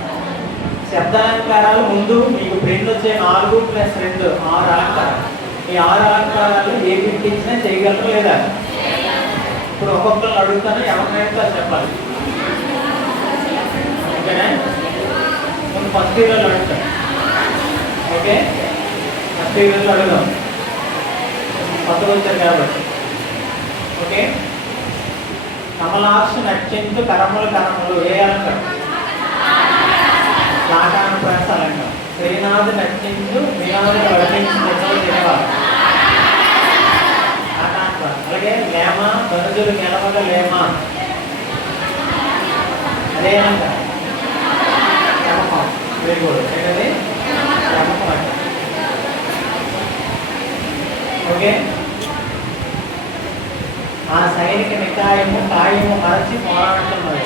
శబ్దాలంకారాలు ముందు మీకు బ్రెయిన్ వచ్చే 4 + 2 6 అలంకారాలు ఈ 6 అలంకారాలు ఏ బిట్ ఇచ్చినా చేయగలరు లేదా ఇప్పుడు ఒక్కొక్కరు అడుగుతాను ఎవరినైతే అది చెప్పాలి ఓకేనా ముందు ఫస్ట్ ఇయర్లో అడుగుతాను ఓకే ఫస్ట్ ఇయర్లో అడుగుదాం కొత్తగా వచ్చారు కాబట్టి ఓకే కమలాక్ష నక్షించు కరములు ఏ అలంకారం లాటాను ప్రాస అలంకారం శ్రీనాథ్ నక్షించు శ్రీనాథుని వర్ణించిన అలాగే లేమ ధనుజులు గెలవక లేమ అదే అంటారు వెరీ గుడ్ ఏంటది ఓకే ఆ సైనిక నికాయము కాయము మరచి పోరాడుతున్నది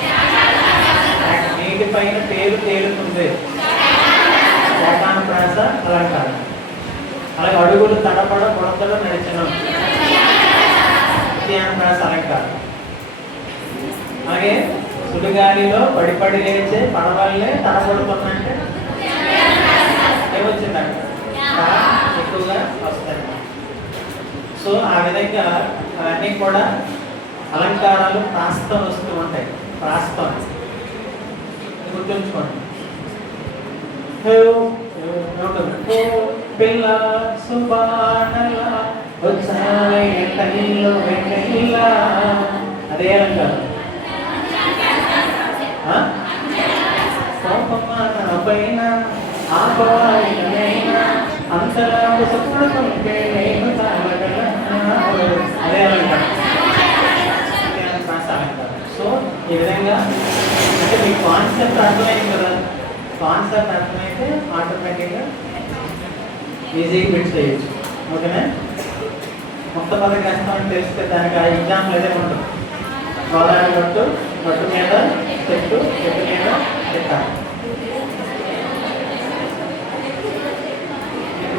నీటిపైన పేరు తేలుతుంది శోకాన ప్రాస అలంకారం అలాగే అడుగులు తడపడ కొడతలు నడిచను ప్రాస అలంకారం అలాగే సుడిగాలిలో పడి లేచే పడవల్లే తడబడుతుందంటే ఏమొచ్చింది అక్కడ ఎక్కువగా వస్తాయి సో ఆ విధంగా అవన్నీ కూడా అలంకారాలు ప్రాస్తం వస్తూ ఉంటాయి ప్రాస్తం గుర్తుంచుకోండి పిల్ల సుబానల అదే అలంకారం పైన అంతలా అదే అలంకారం సో ఈ విధంగా అంటే మీకు కాన్సెప్ట్ అర్థమైంది కదా కాన్సెప్ట్ అర్థమైతే ఆటోమేటిక్గా ఈజీగా బిట్ చేయొచ్చు ఓకేనా మొత్తం పదవి కష్టమని తెలిస్తే దానికి ఆ ఎగ్జాంపుల్ ఏదే ఉంటుంది గోదావరి గట్టు మీద చెట్టు మీద చెట్టాలి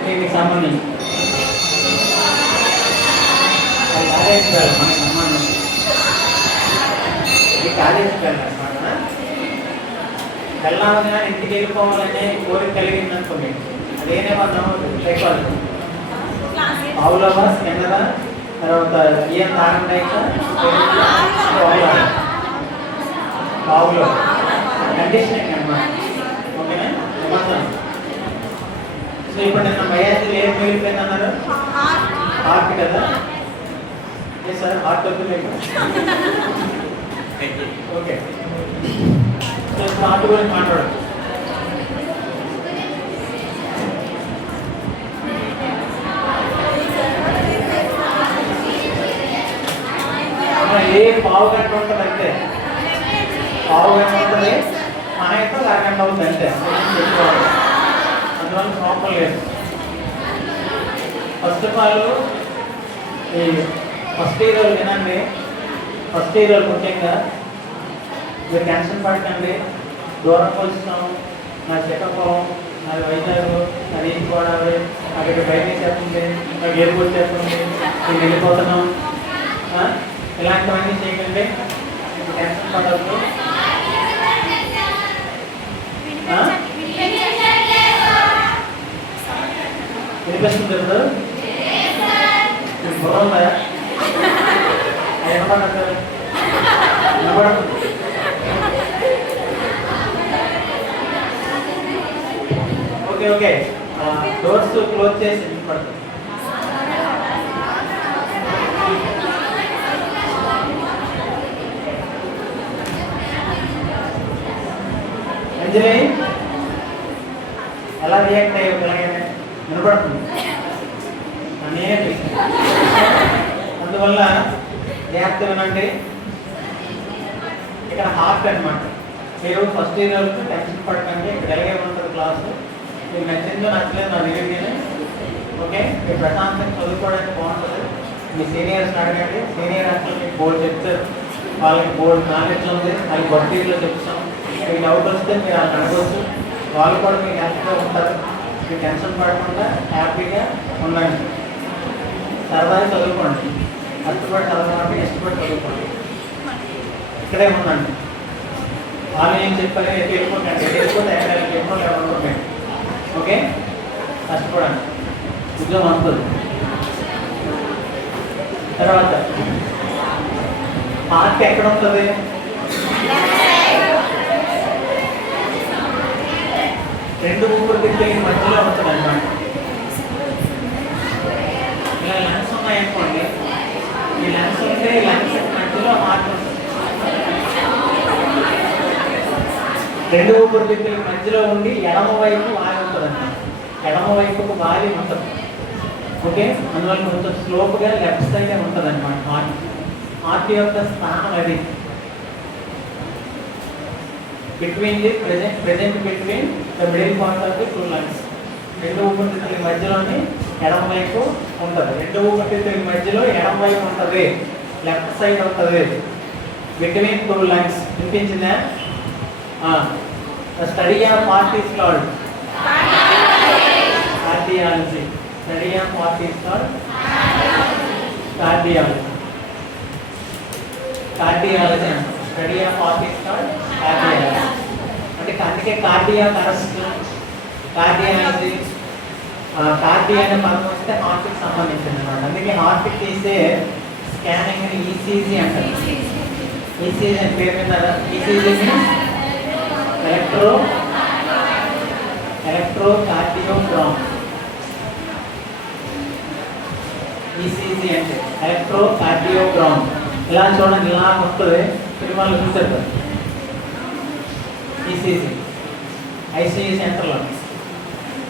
దీనికి సంబంధించి కాలేజీకి వెళ్ళాలి మనకి సంబంధించి ఇది కాలేజీకి వెళ్ళాలన్నమాట వెళ్ళాలని కానీ ఇంటికి వెళ్ళిపోవాలనే కోరిక కలిగింది అనుకోండి అదేనే మనం సైకాలజీ పావులవా స్కెన్నరా తర్వాత ఏం తాగండాయిక పావులో కండిషనింగ్ అన్నమాట ఓకేనా నిబంధన సో ఇప్పుడు నిన్న మయాజీలు ఏం మిగిలిపోయింది అన్నారు హార్ట్ కదా ఏ సార్ హార్ట్ వద్దు ఓకే సో ఇప్పుడు హార్ట్ గురించి మాట్లాడచ్చు ఏ పావు గంట ఉంటుంది అంతే పావు గంట ఉంటుంది మన అయితే అరగంట అవుతుంది అంతే అందువల్ల ప్రాబ్లం లేదు ఫస్ట్ ఆఫ్ ఆల్ ఈ ఫస్ట్ ఇయర్ వినండి ఫస్ట్ ఇయర్ ముఖ్యంగా మీరు టెన్షన్ పడకండి దూరం వస్తున్నాం నా శ్రీకాకుళం నాది వైజాగ్ నాది ఈస్ట్ గోదావరి అక్కడికి బయట చెప్పండి నాకు ఎయిర్పోర్ట్ చెప్పండి నేను వెళ్ళిపోతున్నాం ఇలాంటివన్నీ చేయకండి టెన్షన్ పడద్దు వినిపిస్తుంది ఇప్పుడు బుర్ర ఉందా ఏమన్నా ఓకే ఓకే, డోర్స్ క్లోజ్ చేసి వినపడుతుంది. అంజలి ఎలా రియాక్ట్ అయ్యో పిల్లగానే వినపడుతుంది అనే. అందువల్ల జాగ్రత్త వినండి. ఇక్కడ హార్ట్ అనమాట. మీరు ఫస్ట్ ఇయర్ వరకు టెన్షన్ పడకండి. ఇక్కడ ఎలాగే ఉంటుంది క్లాసు. మీకు నచ్చిందో నచ్చలేదు నా రివ్యూని. ఓకే, మీరు ప్రశాంతంగా చదువుకోవడానికి బాగుంటుంది. మీ సీనియర్స్ని అడగండి. సీనియర్ అసలు మీకు బోర్డు చెప్తారు. వాళ్ళకి బోర్డు నాలెడ్జ్ ఉంది, అది బట్టీలో చెప్తాం. మీకు డౌట్ వస్తే మీరు వాళ్ళని అడగవచ్చు. వాళ్ళు కూడా మీకు హ్యాపీగా ఉంటారు. మీరు టెన్షన్ పడకుండా హ్యాపీగా ఉండండి. సరదాగా చదువుకోండి. కష్టపడి చదవడానికి ఇష్టపడి చదువుకోండి. ఇక్కడే ఉండండి. వాళ్ళు ఏం చెప్పారు వెళ్ళిపోకండి. వెళ్ళిపోతే ఎక్కడికి వెళ్ళిపోతే ఎవరు. ఓకే, కష్టపడండి, ఉద్యోగం వస్తుంది. తర్వాత హార్ట్ ఎక్కడ ఉంటుంది? రెండు ఊపిరితిత్తులకి మధ్యలో ఉంటుంది అన్నమాట. ఇలా లెన్స్ ఉన్నాయనుకోండి, ఈ లెన్స్ ఉంటే ఈ లెన్స్ మధ్యలో హార్ట్ ఉంటుంది. రెండు ఊపిరితిత్తులకి మధ్యలో ఉండి ఎడమ వైపు వాలి ఉంటుంది అన్నమాట. ఎడమ వైపుకు వాలి ఉంటుంది. ఓకే, అందువల్ల కొంచెం స్లోప్గా లెఫ్ట్ సైడే ఉంటుంది అన్నమాట హార్ట్. హార్ట్ యొక్క స్థానం అది between the present between the middle point of the two lungs. రెండు ఊపిరితిత్తుల మధ్యలోని ఎడమ వైపు ఉంటుంది. రెండు ఊపిరితిత్తుల మధ్యలో ఎడమ వైపు ఉంటుంది, లెఫ్ట్ సైడ్ ఉంటుంది, బిట్వీన్ టూ లంగ్స్. వినిపించిందా? The study of heart is called cardiology. Study of heart is called cardiology. Cardiology. Study of heart is called cardiology. అంటే అందుకే కార్డియాక్ అరెస్ట్, కార్డియాలజీ, కార్డియా అనే పదం వస్తే హార్ట్కి సంబంధించింది అనమాట. అందుకే హార్ట్కి తీసే స్కానింగ్ అని ఈసీజీ అంటారు. ఈసీజీ అని పేరు విన్నారా? ECG means electrocardiogram. ఈసీజీ అంటే ఎలక్ట్రోకార్డియోగ్రామ్. ఇలా చూడండి, ఇలా వస్తుంది. సినిమాలో చూసారు ఈసీజీ ఐసీయూ సెంటర్లో.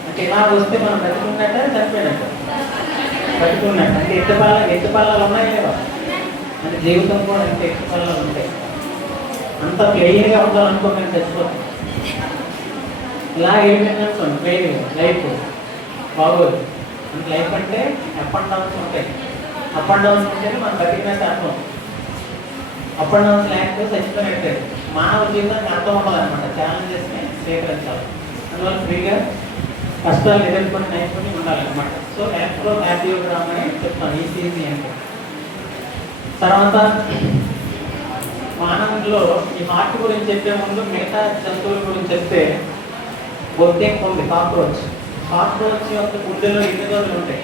అంటే ఇలా వస్తే మనం బతుకున్నట్ట చనిపోయినట్టు, బతుకున్నట్టు. అంటే ఎత్తుపల్లాలు ఉన్నాయి లేవా? అంటే జీవితం కూడా అంటే ఎత్తుపల్లాలు ఉంటాయి. అంత ప్లెయిన్గా ఉండాలనుకోండి, చచ్చిపోతాం. ఇలా వెళ్ళిపోయిందనుకోండి ప్లెయిన్గా లైఫ్ బాగోదు. అంటే లైఫ్ అంటే అప్ అండ్ డౌన్స్ ఉంటాయి. అప్ అండ్ డౌన్స్ ఉంటే మనం బతికినట్టు అర్థం. అప్ అండ్ డౌన్స్ లేకపోతే చచ్చిపోయినట్టే. మానవ జీవితానికి అర్థం ఉండాలన్నమాట. ఛాలెంజెస్ని స్వీకరించాలి. అందువల్ల ఫ్రీగా కష్టాలు ఎదుర్కొని నైపుణ్యం ఉండాలన్నమాట. సో ఎలక్ట్రోకార్డియోగ్రామ్ అని చెప్తాను, ఈసీజీ అంటే. తర్వాత మానవుల్లో ఈ హార్ట్ గురించి చెప్పే ముందు మిగతా జంతువుల గురించి చెప్తే, బొద్దింక ఉంది, కాక్రోచ్. కాక్రోచ్ యొక్క గుండెలో ఎన్ని గదులు ఉంటాయి?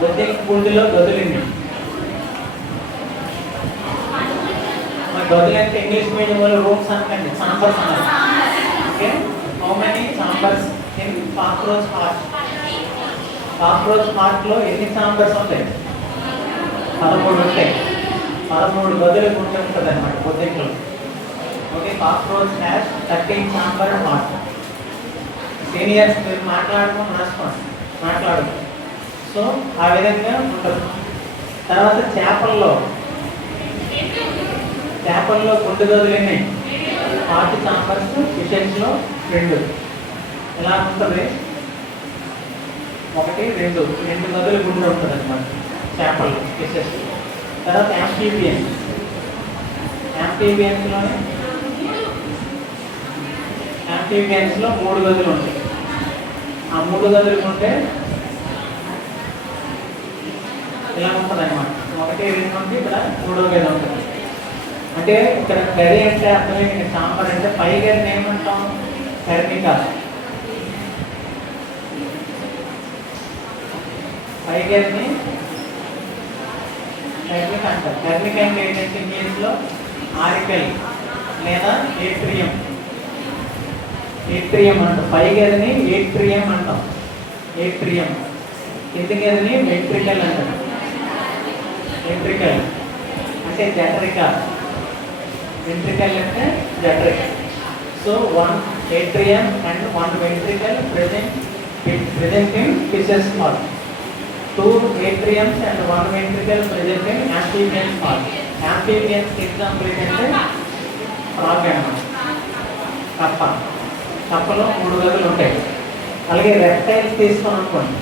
బొద్దింక గుండెలో గదులు ఎన్ని? మన గదులు అంటే ఇంగ్లీష్ మీడియం వాళ్ళు రూమ్స్ అనకండి, చాంబర్స్ అన్నారు. Okay, how many chambers in cockroach heart? Cockroach హార్ట్లో ఎన్ని చాంబర్స్ ఉంటాయి? 13 ఉంటాయి. 13 గదులు గుండె ఉంటుంది అనమాట బొద్దింకలో. Okay, cockroach has 13 chamber heart. Seniors మీరు మాట్లాడుకోండి, రాసుకోండి, మాట్లాడు. సో ఆ విధంగా ఉంటుంది. తర్వాత చేపల్లో గుండె గదులు ఎన్ని? 40 చాంబర్స్. ఫిషెస్లో 2. ఎలా ఉంటుంది? 1, 2 గదులు గుండె ఉంటుంది అనమాట చేపల్లో, ఫిషెస్. తర్వాత యాంఫీబియన్స్లో 3 గదులు ఉంటాయి. ఆ 3 గదులు ఉంటే ఇలా ఉంటుంది అనమాట. 1, 2 ఉంది, ఇక్కడ 3వ గది ఉంటుంది. అంటే ఇక్కడ గది అంటే అర్థమైంది. చాంబర్ అంటే పై గదిని ఏమంటాం? కర్ణిక. పై గదిని టెర్మిక్ అంటారు. టెర్మిక్ అంటే ఏంటంటే ఇంగ్లీష్లో ఆరికల్ లేదా ఏట్రియం. ఏట్రియం అంటాం. పై గదిని ఏట్రియం అంటాం. ఏట్రియం. కింది గదిని వెంట్రికల్ అంటాం. వెంట్రికల్ అంటే జఠరిక. వెంట్రికల్ అంటే జఠరిక. So one atrium and one ventricle present in fishes heart. Two atriums and one ventricle present in amphibian heart. Amphibians example ఏంటంటే frog అన్నమాట. కప్ప. కప్పలో 3 గదులు ఉంటాయి. అలాగే రెప్టైల్స్ తీసుకొని అనుకోండి.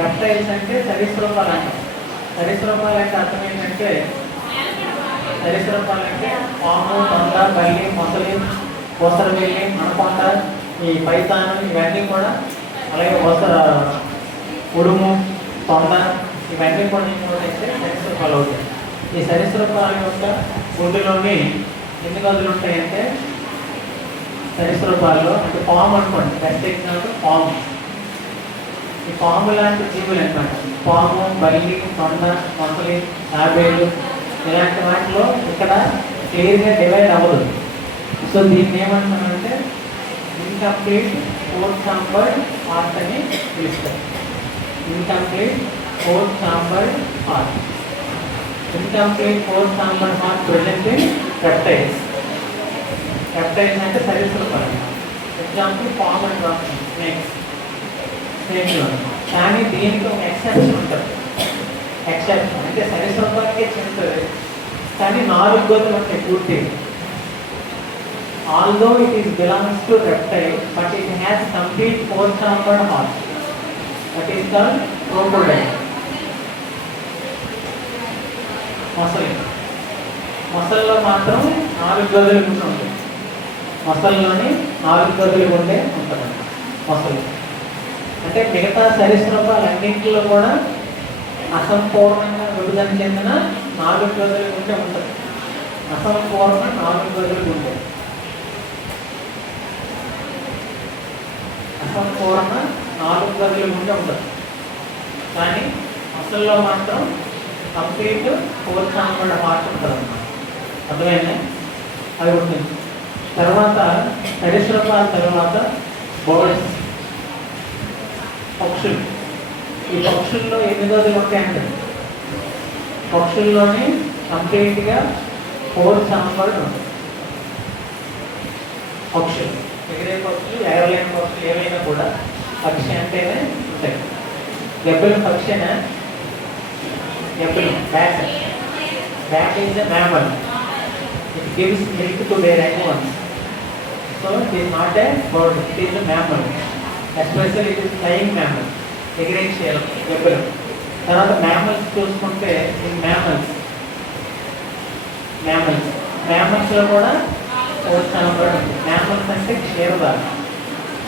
రెప్టైల్స్ అంటే సరీసృపాలు అంటారు. సరీసృపాలు అంటే అర్థం ఏంటంటే సరీసృపాలు అంటే పాము, దొంగ, బల్లి, మొసలి, కోసరవెల్లి, అనకొండ, ఈ పైతాను ఇవన్నీ కూడా, అలాగే ఉడుము, తొండ ఇవన్నీ కూడా ఏంటంటే సరీసృపాలు అవుతాయి. ఈ సరీసృపాల యొక్క గుండెలోని ఎన్ని గదులు ఉంటాయంటే సరీసృపాల్లో అంటే పాము అనుకోండి. బెస్ట్ ఎగ్జాంపుల్ పాము. ఈ పాము లాంటి జీవులు అనమాట. పాము, బల్లి, తొండ, మొసలి, తాబేలు ఇలాంటి వాటిలో ఇక్కడ క్లియర్గా డివైడ్ అవ్వదు. సో దీన్ని ఏమంటామంటే ఇన్కంప్లీట్ ఫోర్త్ ఛాంబర్డ్ హార్ట్ అని పిలుస్తారు. Incomplete fourth chambered heart. Incomplete fourth chambered heart present in reptiles. Reptiles అంటే సరీసృపాలు. ఎగ్జాంపుల్ పామ్ అండ్ రాస్తుంది, స్నేక్లో. కానీ దీనికి ఒక ఎక్సెప్షన్ ఉంటుంది. ఎక్సెప్షన్ అంటే సరీసృపాలకే చెందుతుంది, కానీ 4 గదులు ఉంటాయి పూర్తిగా. Although it is belongs to reptile, but it has complete 4-chambered heart. That is called crocodile. మొసలి. మొసల్లో మాత్రం 4 గదులు ఉంటుంది. మొసల్లోని 4 గదులు ఉండే ఉంటుంది మొసలు. అంటే మిగతా సరీసృపాలన్నింటిలో కూడా అసంపూర్ణంగా విభజన చెందిన 4 గదులు ఉంటే ఉంటుంది. అసంపూర్ణ 4 గదులు ఉంటాయి. అసంపూర్ణ 4 గదులు ఉంటే ఉండదు. కానీ అసల్లో మాత్రం కంప్లీట్ 4-chambered హార్ట్ ఉంటుంది అన్నమాట. అర్థమైందా? అది ఉంటుంది. తర్వాత సరీసృపాల తర్వాత బర్డ్స్, పక్షులు. ఈ పక్షుల్లో ఎన్ని గదులు ఉంటాయంటే పక్షుల్లోని కంప్లీట్గా 4-chambered ఉంటుంది. పక్షులు ఎగిరే పక్షులు, ఎగరలేని పక్షులు ఏవైనా కూడా పక్షి అంటేనే ఉంటాయి. గబ్బిలం పక్షినా? గబ్బిలం bat. Bat is a mammal. It gives milk to their young ones. So it is not a bird, it is a mammal. Especially it is flying mammal. ఎగిరే క్షీరం గబ్బిలం. తర్వాత మ్యామల్స్ చూసుకుంటే ఈ మ్యామల్స్లో కూడా 4-chambered ఉంటుంది. మ్యామల్స్ అంటే క్షీరదాలు.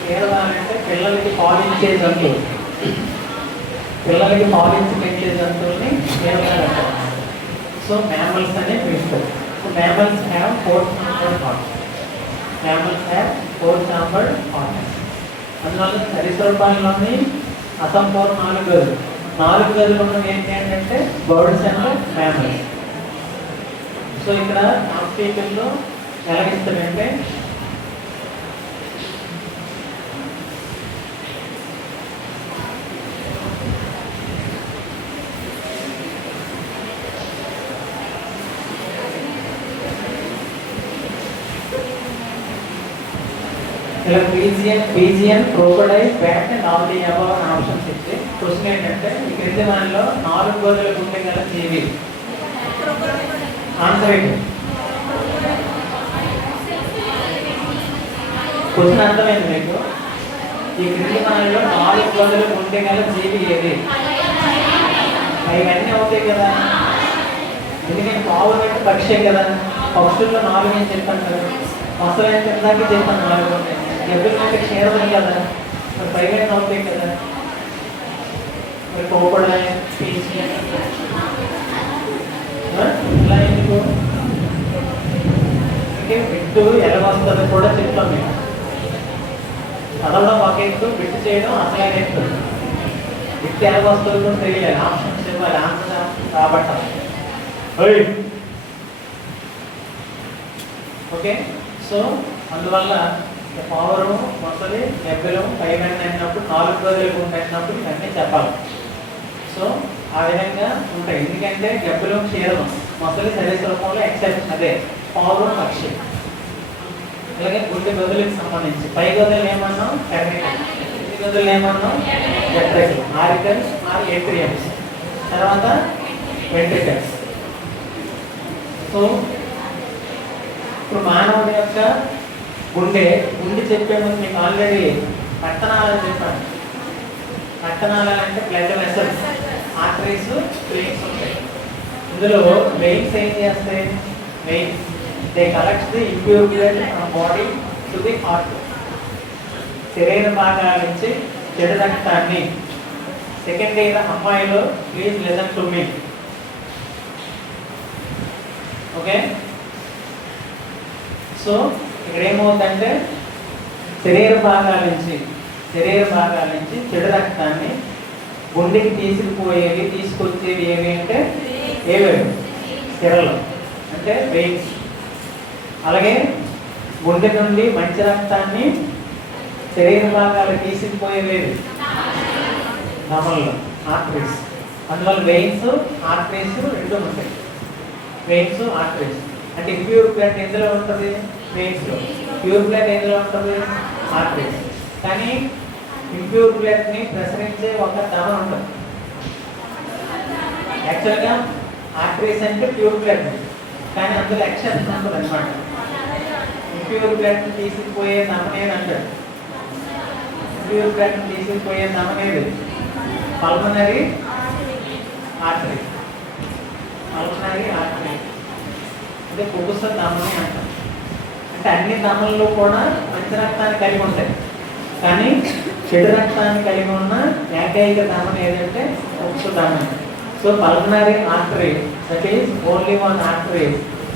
క్షీరదాలు అంటే పిల్లలకి పాలించే జంతువులు. పిల్లలకి పాలించి పెంచే జంతువుల్ని క్షీరదాలు అంటారు. సో మ్యామల్స్ అనే పిలుస్తారు. So mammals have 4-chambered heart. Mammals have 4-chambered heart. అందువల్ల సరీసృపాల్లోని అసంపూర్ణ 4 గదులు. 4 గదులు ఉన్నవి ఏంటి అంటే బర్డ్స్ అండ్ మ్యామల్స్. సో ఇక్కడ ఆఫ్రికల్లో ఎలాగిస్తారంటే ఇలా pigeon, crocodile, bat and all the above అని ఆప్షన్స్ ఇచ్చి క్వశ్చన్ ఏంటంటే ఈ క్రింది దానిలో 4 గదుల గుండె గల జీవి. ఆన్సర్ ఏంటి? క్వశ్చన్ అర్థమైంది మీకు? ఈ క్రింది దానిలో 4 గదులు గుండె గల జీవి ఏది? ఇవన్నీ అవుతాయి కదా. ఎందుకంటే పావులు అంటే పక్షే కదా. పక్షుల్లో 4 అని చెప్పాను కదా. మొసలు అంటే ఇందాకే చెప్పాను 4 ఉంటాయి. ఎదురు అంటే క్షీరదం కదా, మరి పైగా అవుతాయి కదా. మరి క్రోకోడైల్, పీజియన్ ఇలా ఎందుకు? బిట్టు ఎలా వస్తుందో కూడా చెప్తాం మేము. చదవడం ఒక ఎత్తు, బిట్టు చేయడం అసలైన ఎత్తు. బిట్టు ఎలా వస్తుందో కూడా తెలియాలి. ఆప్షన్స్ ఇవ్వాలి, ఆన్సర్ రాబట్టాలి. ఓకే, సో అందువల్ల పవరు మొసలి డెబ్బెలు పైన అయినప్పుడు 4 రోజులకు ఉంటున్నప్పుడు ఇవన్నీ చెప్పాలి. సో ఆ విధంగా ఉంటాయి. ఎందుకంటే డెబ్బెలు క్షీరం మొసలి శరీరంలో ఎక్సెప్షన్ అదే పవరు పక్షి. అలాగే గుండె గదులకు సంబంధించి పై గదులు ఏమన్నాం టెర్మినల్, కింది గదులు ఏమన్నాం వెంట్రికల్, ఆరికల్స్ ఆర్ ఏట్రియమ్స్, తర్వాత వెంట్రికల్స్. సో ఇప్పుడు మానవుడి యొక్క గుండె చెప్పే ముందు మీకు ఆల్రెడీ రక్తనాళాలు చెప్పాను. రక్తనాళాలు అంటే బ్లడ్ వెసల్స్, ఆర్టరీస్, వెయిన్స్ ఉంటాయి. ఇందులో వెయిన్స్ ఏం చేస్తాయి? Veins they collects the impure blood from body to the heart. శరీర భాగాల నుంచి చెడు రక్తాన్ని సెకండ్ అయిన అమ్మాయిలో please listen to me. Okay, so ఇక్కడ ఏమవుతుందంటే శరీర భాగాల నుంచి చెడు రక్తాన్ని గుండెకి తీసుకొచ్చేవి ఏవి అంటే ఏవేవి? సిరలు అంటే వెయిన్స్. అలాగే గుండె నుండి మంచి రక్తాన్ని శరీర భాగాలు తీసుకుపోయేవి నమల్లో, ఆర్టరీస్. అందువల్ల వెయిన్స్ ఆర్టరీస్ రెండు ఉంటాయి. వెయిన్స్ ఆర్టరీస్ అంటే ఇంప్యూర్ బ్లడ్ ఎందులో ఉంటుంది? వెయిన్స్లో. ప్యూర్ బ్లడ్ ఎందులో ఉంటుంది? ఆర్టరీస్. కానీ ఇంప్యూర్ బ్లడ్ని ప్రసరించే ఒక దమన ఉంటుంది. యాక్చువల్గా ఆర్టరీస్ అంటే ప్యూర్ బ్లడ్, కానీ అందులో ఎక్సెప్షన్ ఉంటుంది అనమాట. ఇంప్యూర్ బ్లడ్ని తీసుకుపోయే దమనేది అంటాడు. ఇంప్యూర్ బ్లడ్ని తీసుకుపోయే దమనేది పల్మనరీ ఆర్టరీ. పల్మనరీ ఆర్టరీ అంటే కుబుస దమని అంటాం. అంటే అన్ని దమనలు కూడా మంచి రక్తాన్ని కలిగి ఉంటాయి, కానీ చెడు రక్తాన్ని కలిగి ఉన్న ఏకైక దమన ఏదంటే కుబుస దమని. So pulmonary artery, that is only one artery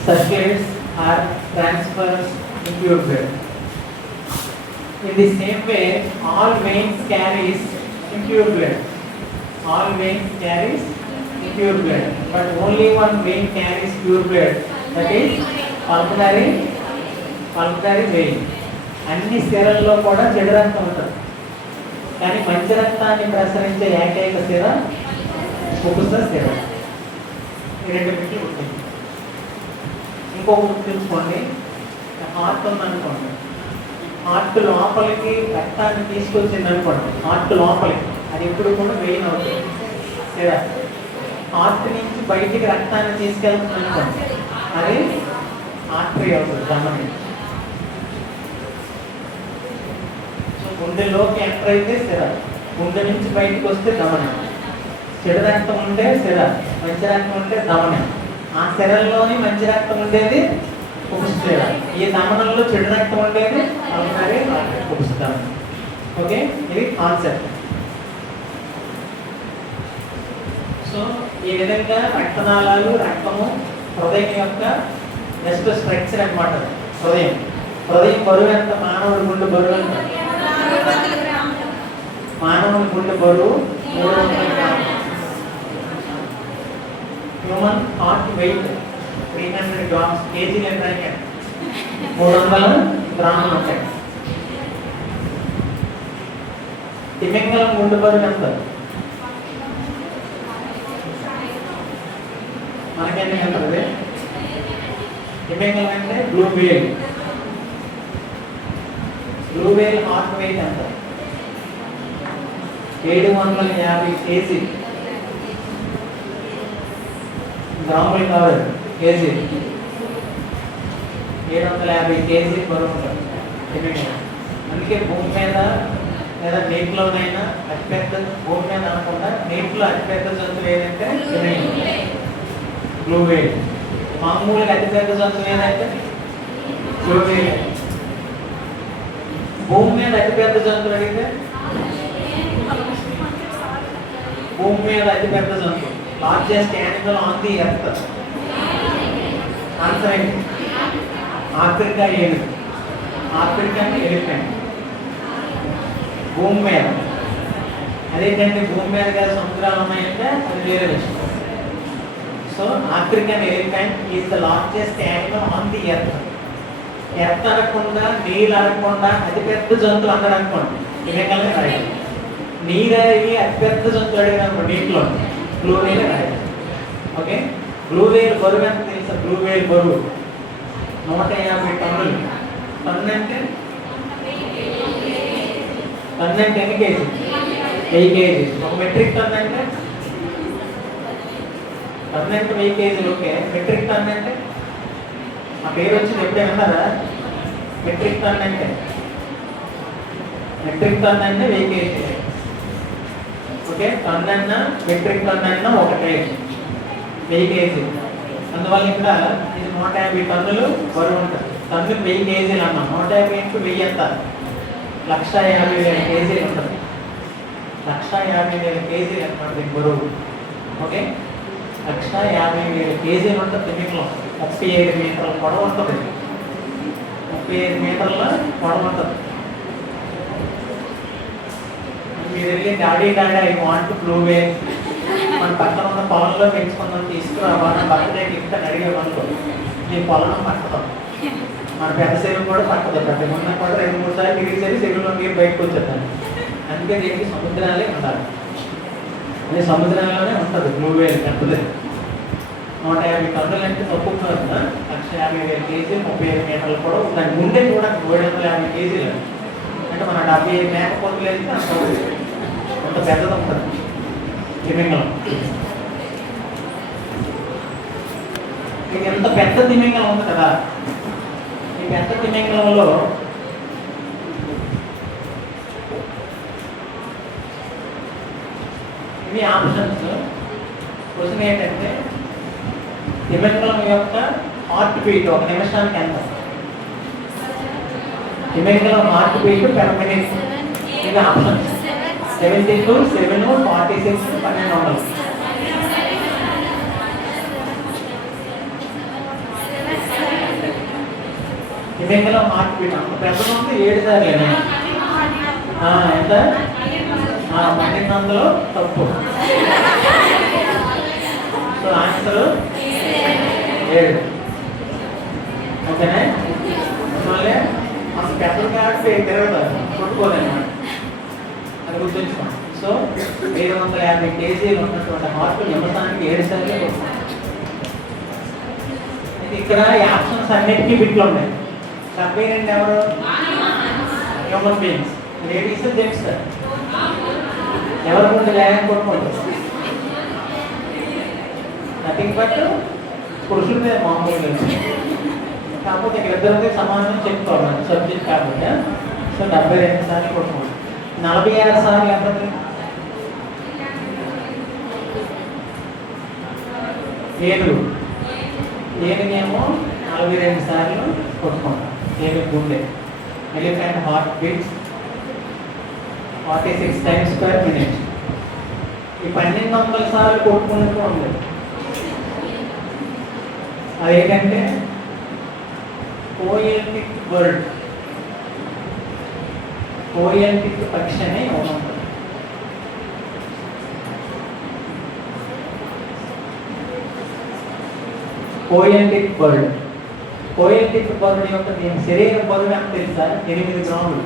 circulates or transfers impure blood. In the same way, all veins carries impure blood. All veins carries impure blood, but only one vein carries pure blood. That is pulmonary vein. అన్ని సిరల్లో కూడా చెడు రక్తం ఉంటుంది, కానీ మంచి రక్తాన్ని ప్రసరించే ఏకైక సిర కుబుస సిర. ఈ రెండు మిట్లు ఉంటుంది. ఇంకొక గుర్తుంచుకోండి, హార్ట్ ఉందనుకోండి, హార్ట్ లోపలికి రక్తాన్ని తీసుకొచ్చింది అనుకోండి, హార్ట్ లోపలికి అది ఎప్పుడు కూడా వెయిన్ అవుతుంది సిర. హార్ట్ నుంచి బయటికి రక్తాన్ని తీసుకెళ్తుంది అనుకోండి, అది ఆర్టరీ అవుతుంది దమని. సో గుండెలోకి ఎంటర్ అయితే సిర, గుండె నుంచి బయటికి వస్తే దమని. చెడు రక్తం ఉంటే సిర, మంచి రక్తం ఉంటే దమని. ఆ సిరల్లోని మంచి రక్తం ఉండేది కుబుస సిర, ఈ దమనంలో చెడు రక్తం ఉండేది పల్మనరీ కుబుస దమని. ఓకే, ఇది కాన్సెప్ట్. సో ఈ విధంగా రక్తనాళాలు, రక్తము, హృదయం యొక్క నెక్స్ట్ స్ట్రక్చర్ అనమాట. హృదయం బరువు ఎంత? మానవుడి గుండె బరువు ఎంత? మానవుడి గుండె బరువు 300 గ్రాములు. Human heart weight 300 grams. కేజీలు ఎంత? 300 గ్రాములు ఉంటాయి. తిమింగలం గుండె బరువు ఎంత? మనకెన్ని ఉంటుంది? తిమింగలం అంటే బ్లూ వేల్ హార్ట్ వెయిట్ ఎంత? 750 కేజీ. గ్రాములు కాదు, కేజీ. 750 కేజీ బరువు ఉంటుంది తిమింగలం. అందుకే భూమి మీద లేదా నీటిలోనైనా అతిపెద్ద, భూమి మీద అనకుండా నీటిలో అతిపెద్ద జంతువు ఏదంటే బ్లూ వేల్. మామూలుగా అతిపెద్ద జంతువు ఏదంటే బ్లూ వేల్. భూమి మీద అతిపెద్ద జంతువు అడిగితే భూమి మీద అతిపెద్ద జంతువు, largest animal on the earth. Answer ఏంటి? ఆఫ్రికా ఏనుగు. African elephant. భూమి మీద. అదేంటంటే భూమి మీద కదా సముద్రాలు ఉన్నాయంటే అది వేరే విషయం. So African elephant is the largest animal on the earth. Earth అనకుండా నీళ్ళు అనకుండా అతిపెద్ద జంతువు అన్నాడు అనుకోండి, తిమింగలమే రాయాలి. నీరు అడిగి అతిపెద్ద జంతువు అడిగిన అనుకోండి నీటిలో బ్లూ వేల్ రాయాలి. ఓకే, బ్లూ వేల్ బరువు ఎంత తెలుసా? బ్లూ వేల్ బరువు 150 టన్నులు. టన్ను అంటే ఎన్ని కేజీ? 1000 కేజీ. ఒక మెట్రిక్ టన్ అంటే టన్ అంటే 1000 కేజీలు. ఓకే, మెట్రిక్ టన్ అంటే ఆ పేరు వచ్చింది ఎప్పుడే విన్నారా? మెట్రిక్ టన్ అంటే 1000 కేజీ. ఓకే, టన్ అన్నా మెట్రిక్ టన్ అన్నా ఒకటే, 1000 కేజీ. అందువల్ల ఇక్కడ ఇది 150 టన్నులు బరువు ఉంటుంది. టన్ను 1000 కేజీలు అన్నాం. 150 ఇంటూ 1000 ఎంత? 1,50,000 కేజీలు ఉంటుంది. 1,50,000 కేజీలు అన్నమాట దీని బరువు. ఓకే, 1,50,000 కేజీలు ఉంటుంది తిమింగలం. 35 మీటర్ల పొడవు ఉంటుంది. 35 మీటర్ల పొడవు ఉంటుంది. మీరు వెళ్ళి డాడీ ఐ వాంట్ బ్లూ వేల్, మన పక్కన ఉన్న పొలంలో పెంచుకుందాం, తీసుకురావా, బర్త్డేకి ఇంత అడిగే వాళ్ళు ఈ పొలం పట్టదాం. మన పెద్ద చెరువు కూడా పట్టదు. పెద్ద ఉన్న కూడా 2-3 సార్లు తిరిగేసరి చెరువులో నీరు బయటకు వచ్చేద్దాం. అందుకే దీనికి సముద్రాలే ఉండాలి. అదే సముద్రంలోనే ఉంటుంది బ్లూ వేల్ పెద్దది. 150 టన్నులు అంటే తక్కువ కదా. 1,50,000 కేజీలు, 35 మీటర్లు కూడా దాని ముందే కూడా 750 కేజీలు. అంటే మన 70 మేకపోతులు వేస్తే అంత పెద్దది ఉంటుంది తిమింగలం. ఇది ఎంత పెద్ద తిమింగలం ఉంది కదా. ఈ పెద్ద తిమింగలంలో ఇవి ఆప్షన్స్. క్వశ్చన్ ఏంటంటే తిమింగలం యొక్క హార్ట్ బీట్ ఒక నిమిషానికి ఎంత? తిమింగలం హార్ట్ బీట్ పెర్ మినిట్. ఇది ఆప్షన్స్ 72, 7, 46, 1200. తిమింగలం హార్ట్ బీట్ అంత పెద్ద ఉంది. 7 సార్లు ఎంత? 1200 తప్పు. So answer 7. ఓకేనా? మళ్ళీ అసలు పెద్దలు కాబట్టి తిరగదు, కొట్టుకోలేనమాట. అది గుర్తుంచుకోండి. సో 750 కేజీలు ఉన్నటువంటి హార్ట్ నిమిషానికి 7 సార్లు కొట్టుకోండి. ఇక్కడ ఆప్షన్స్ అన్నిటికీ బిట్లు ఉన్నాయి. సబ్మెరీన్ ఎవరు? Human beings. Ladies, gents. ఎవరికి ఉంటే లేదని కొట్టుకుంటారు. నథింగ్ బట్ పురుషుల మీద మామూలుగా. కాకపోతే ఇక్కడ ఇద్దరికి సమానం చెప్పుకోవాలి సబ్జెక్ట్ కాబట్టి. సో 72 సార్లు కొట్టుకోండి. 46 సార్లు ఎవరికి? ఏనుగేమో 42 సార్లు కొట్టుకుంటాం. ఏనుగు గుండె. Elephant heart beats 46 times per minute. ఈ 1200 సార్లు కొట్టుకుంటూ ఉంది. అదేంటంటే పోయెటిక్ బర్డ్. పోయెటిక్ పక్షి అని ఉంటుంది. పోయెటిక్ బర్డ్. పోయెటిక్ బర్డ్ యొక్క దీని శరీర బరువు ఎంత తెలుసా? 8 గ్రాములు.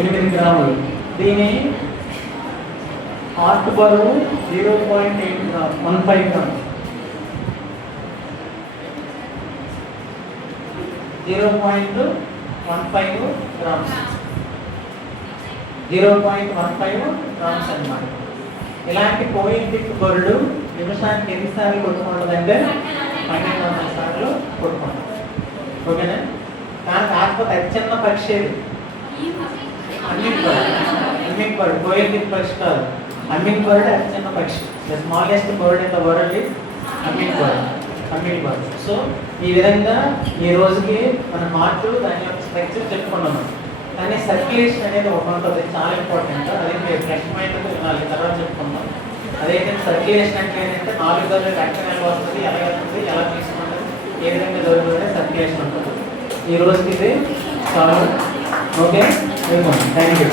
8 గ్రాములు. దీని హార్ట్ బరువు 0.15 గ్రామ్స్. 0.15 గ్రామ్స్. 0.15 గ్రామ్స్ అన్నమాట. ఇలాంటి పోయెటిక్ బర్డ్ నిమిషానికి ఎన్నిసార్లు కొట్టుకుంటుందంటే 1200 సార్లు కొట్టుకుంటుంది. ఓకేనా? కాకపోతే అత్యన్న పక్షి హమ్మింగ్ బర్డ్. హమ్మింగ్ బర్డ్ పోయెటిక్ పక్షి కాదు. హమ్మింగ్ బర్డ్ అత్యన్న పక్షి. The smallest bird in the world is humming bird. Humming bird. So ఈ విధంగా ఈ రోజుకి మన హార్ట్ దాని యొక్క స్ట్రక్చర్ చెప్పుకున్నాము. కానీ సర్క్యులేషన్ అనేది ఒక ఉంటుంది, చాలా ఇంపార్టెంట్. అదే మీరు ఫ్రెష్ మైండ్తో వినాలి, తర్వాత చెప్పుకుందాం. అదైతే సర్క్యులేషన్ అంటే ఏంటంటే 4 గదులు రక్తం ఎలా వస్తుంది, ఎలా వెళ్తుంది, ఎలా తీసుకుంటుంది, ఏ విధంగా జరుగుతుంది సర్క్యులేషన్ ఉంటుంది. ఈ రోజుకి ఇది చాలా. Okay, thank you.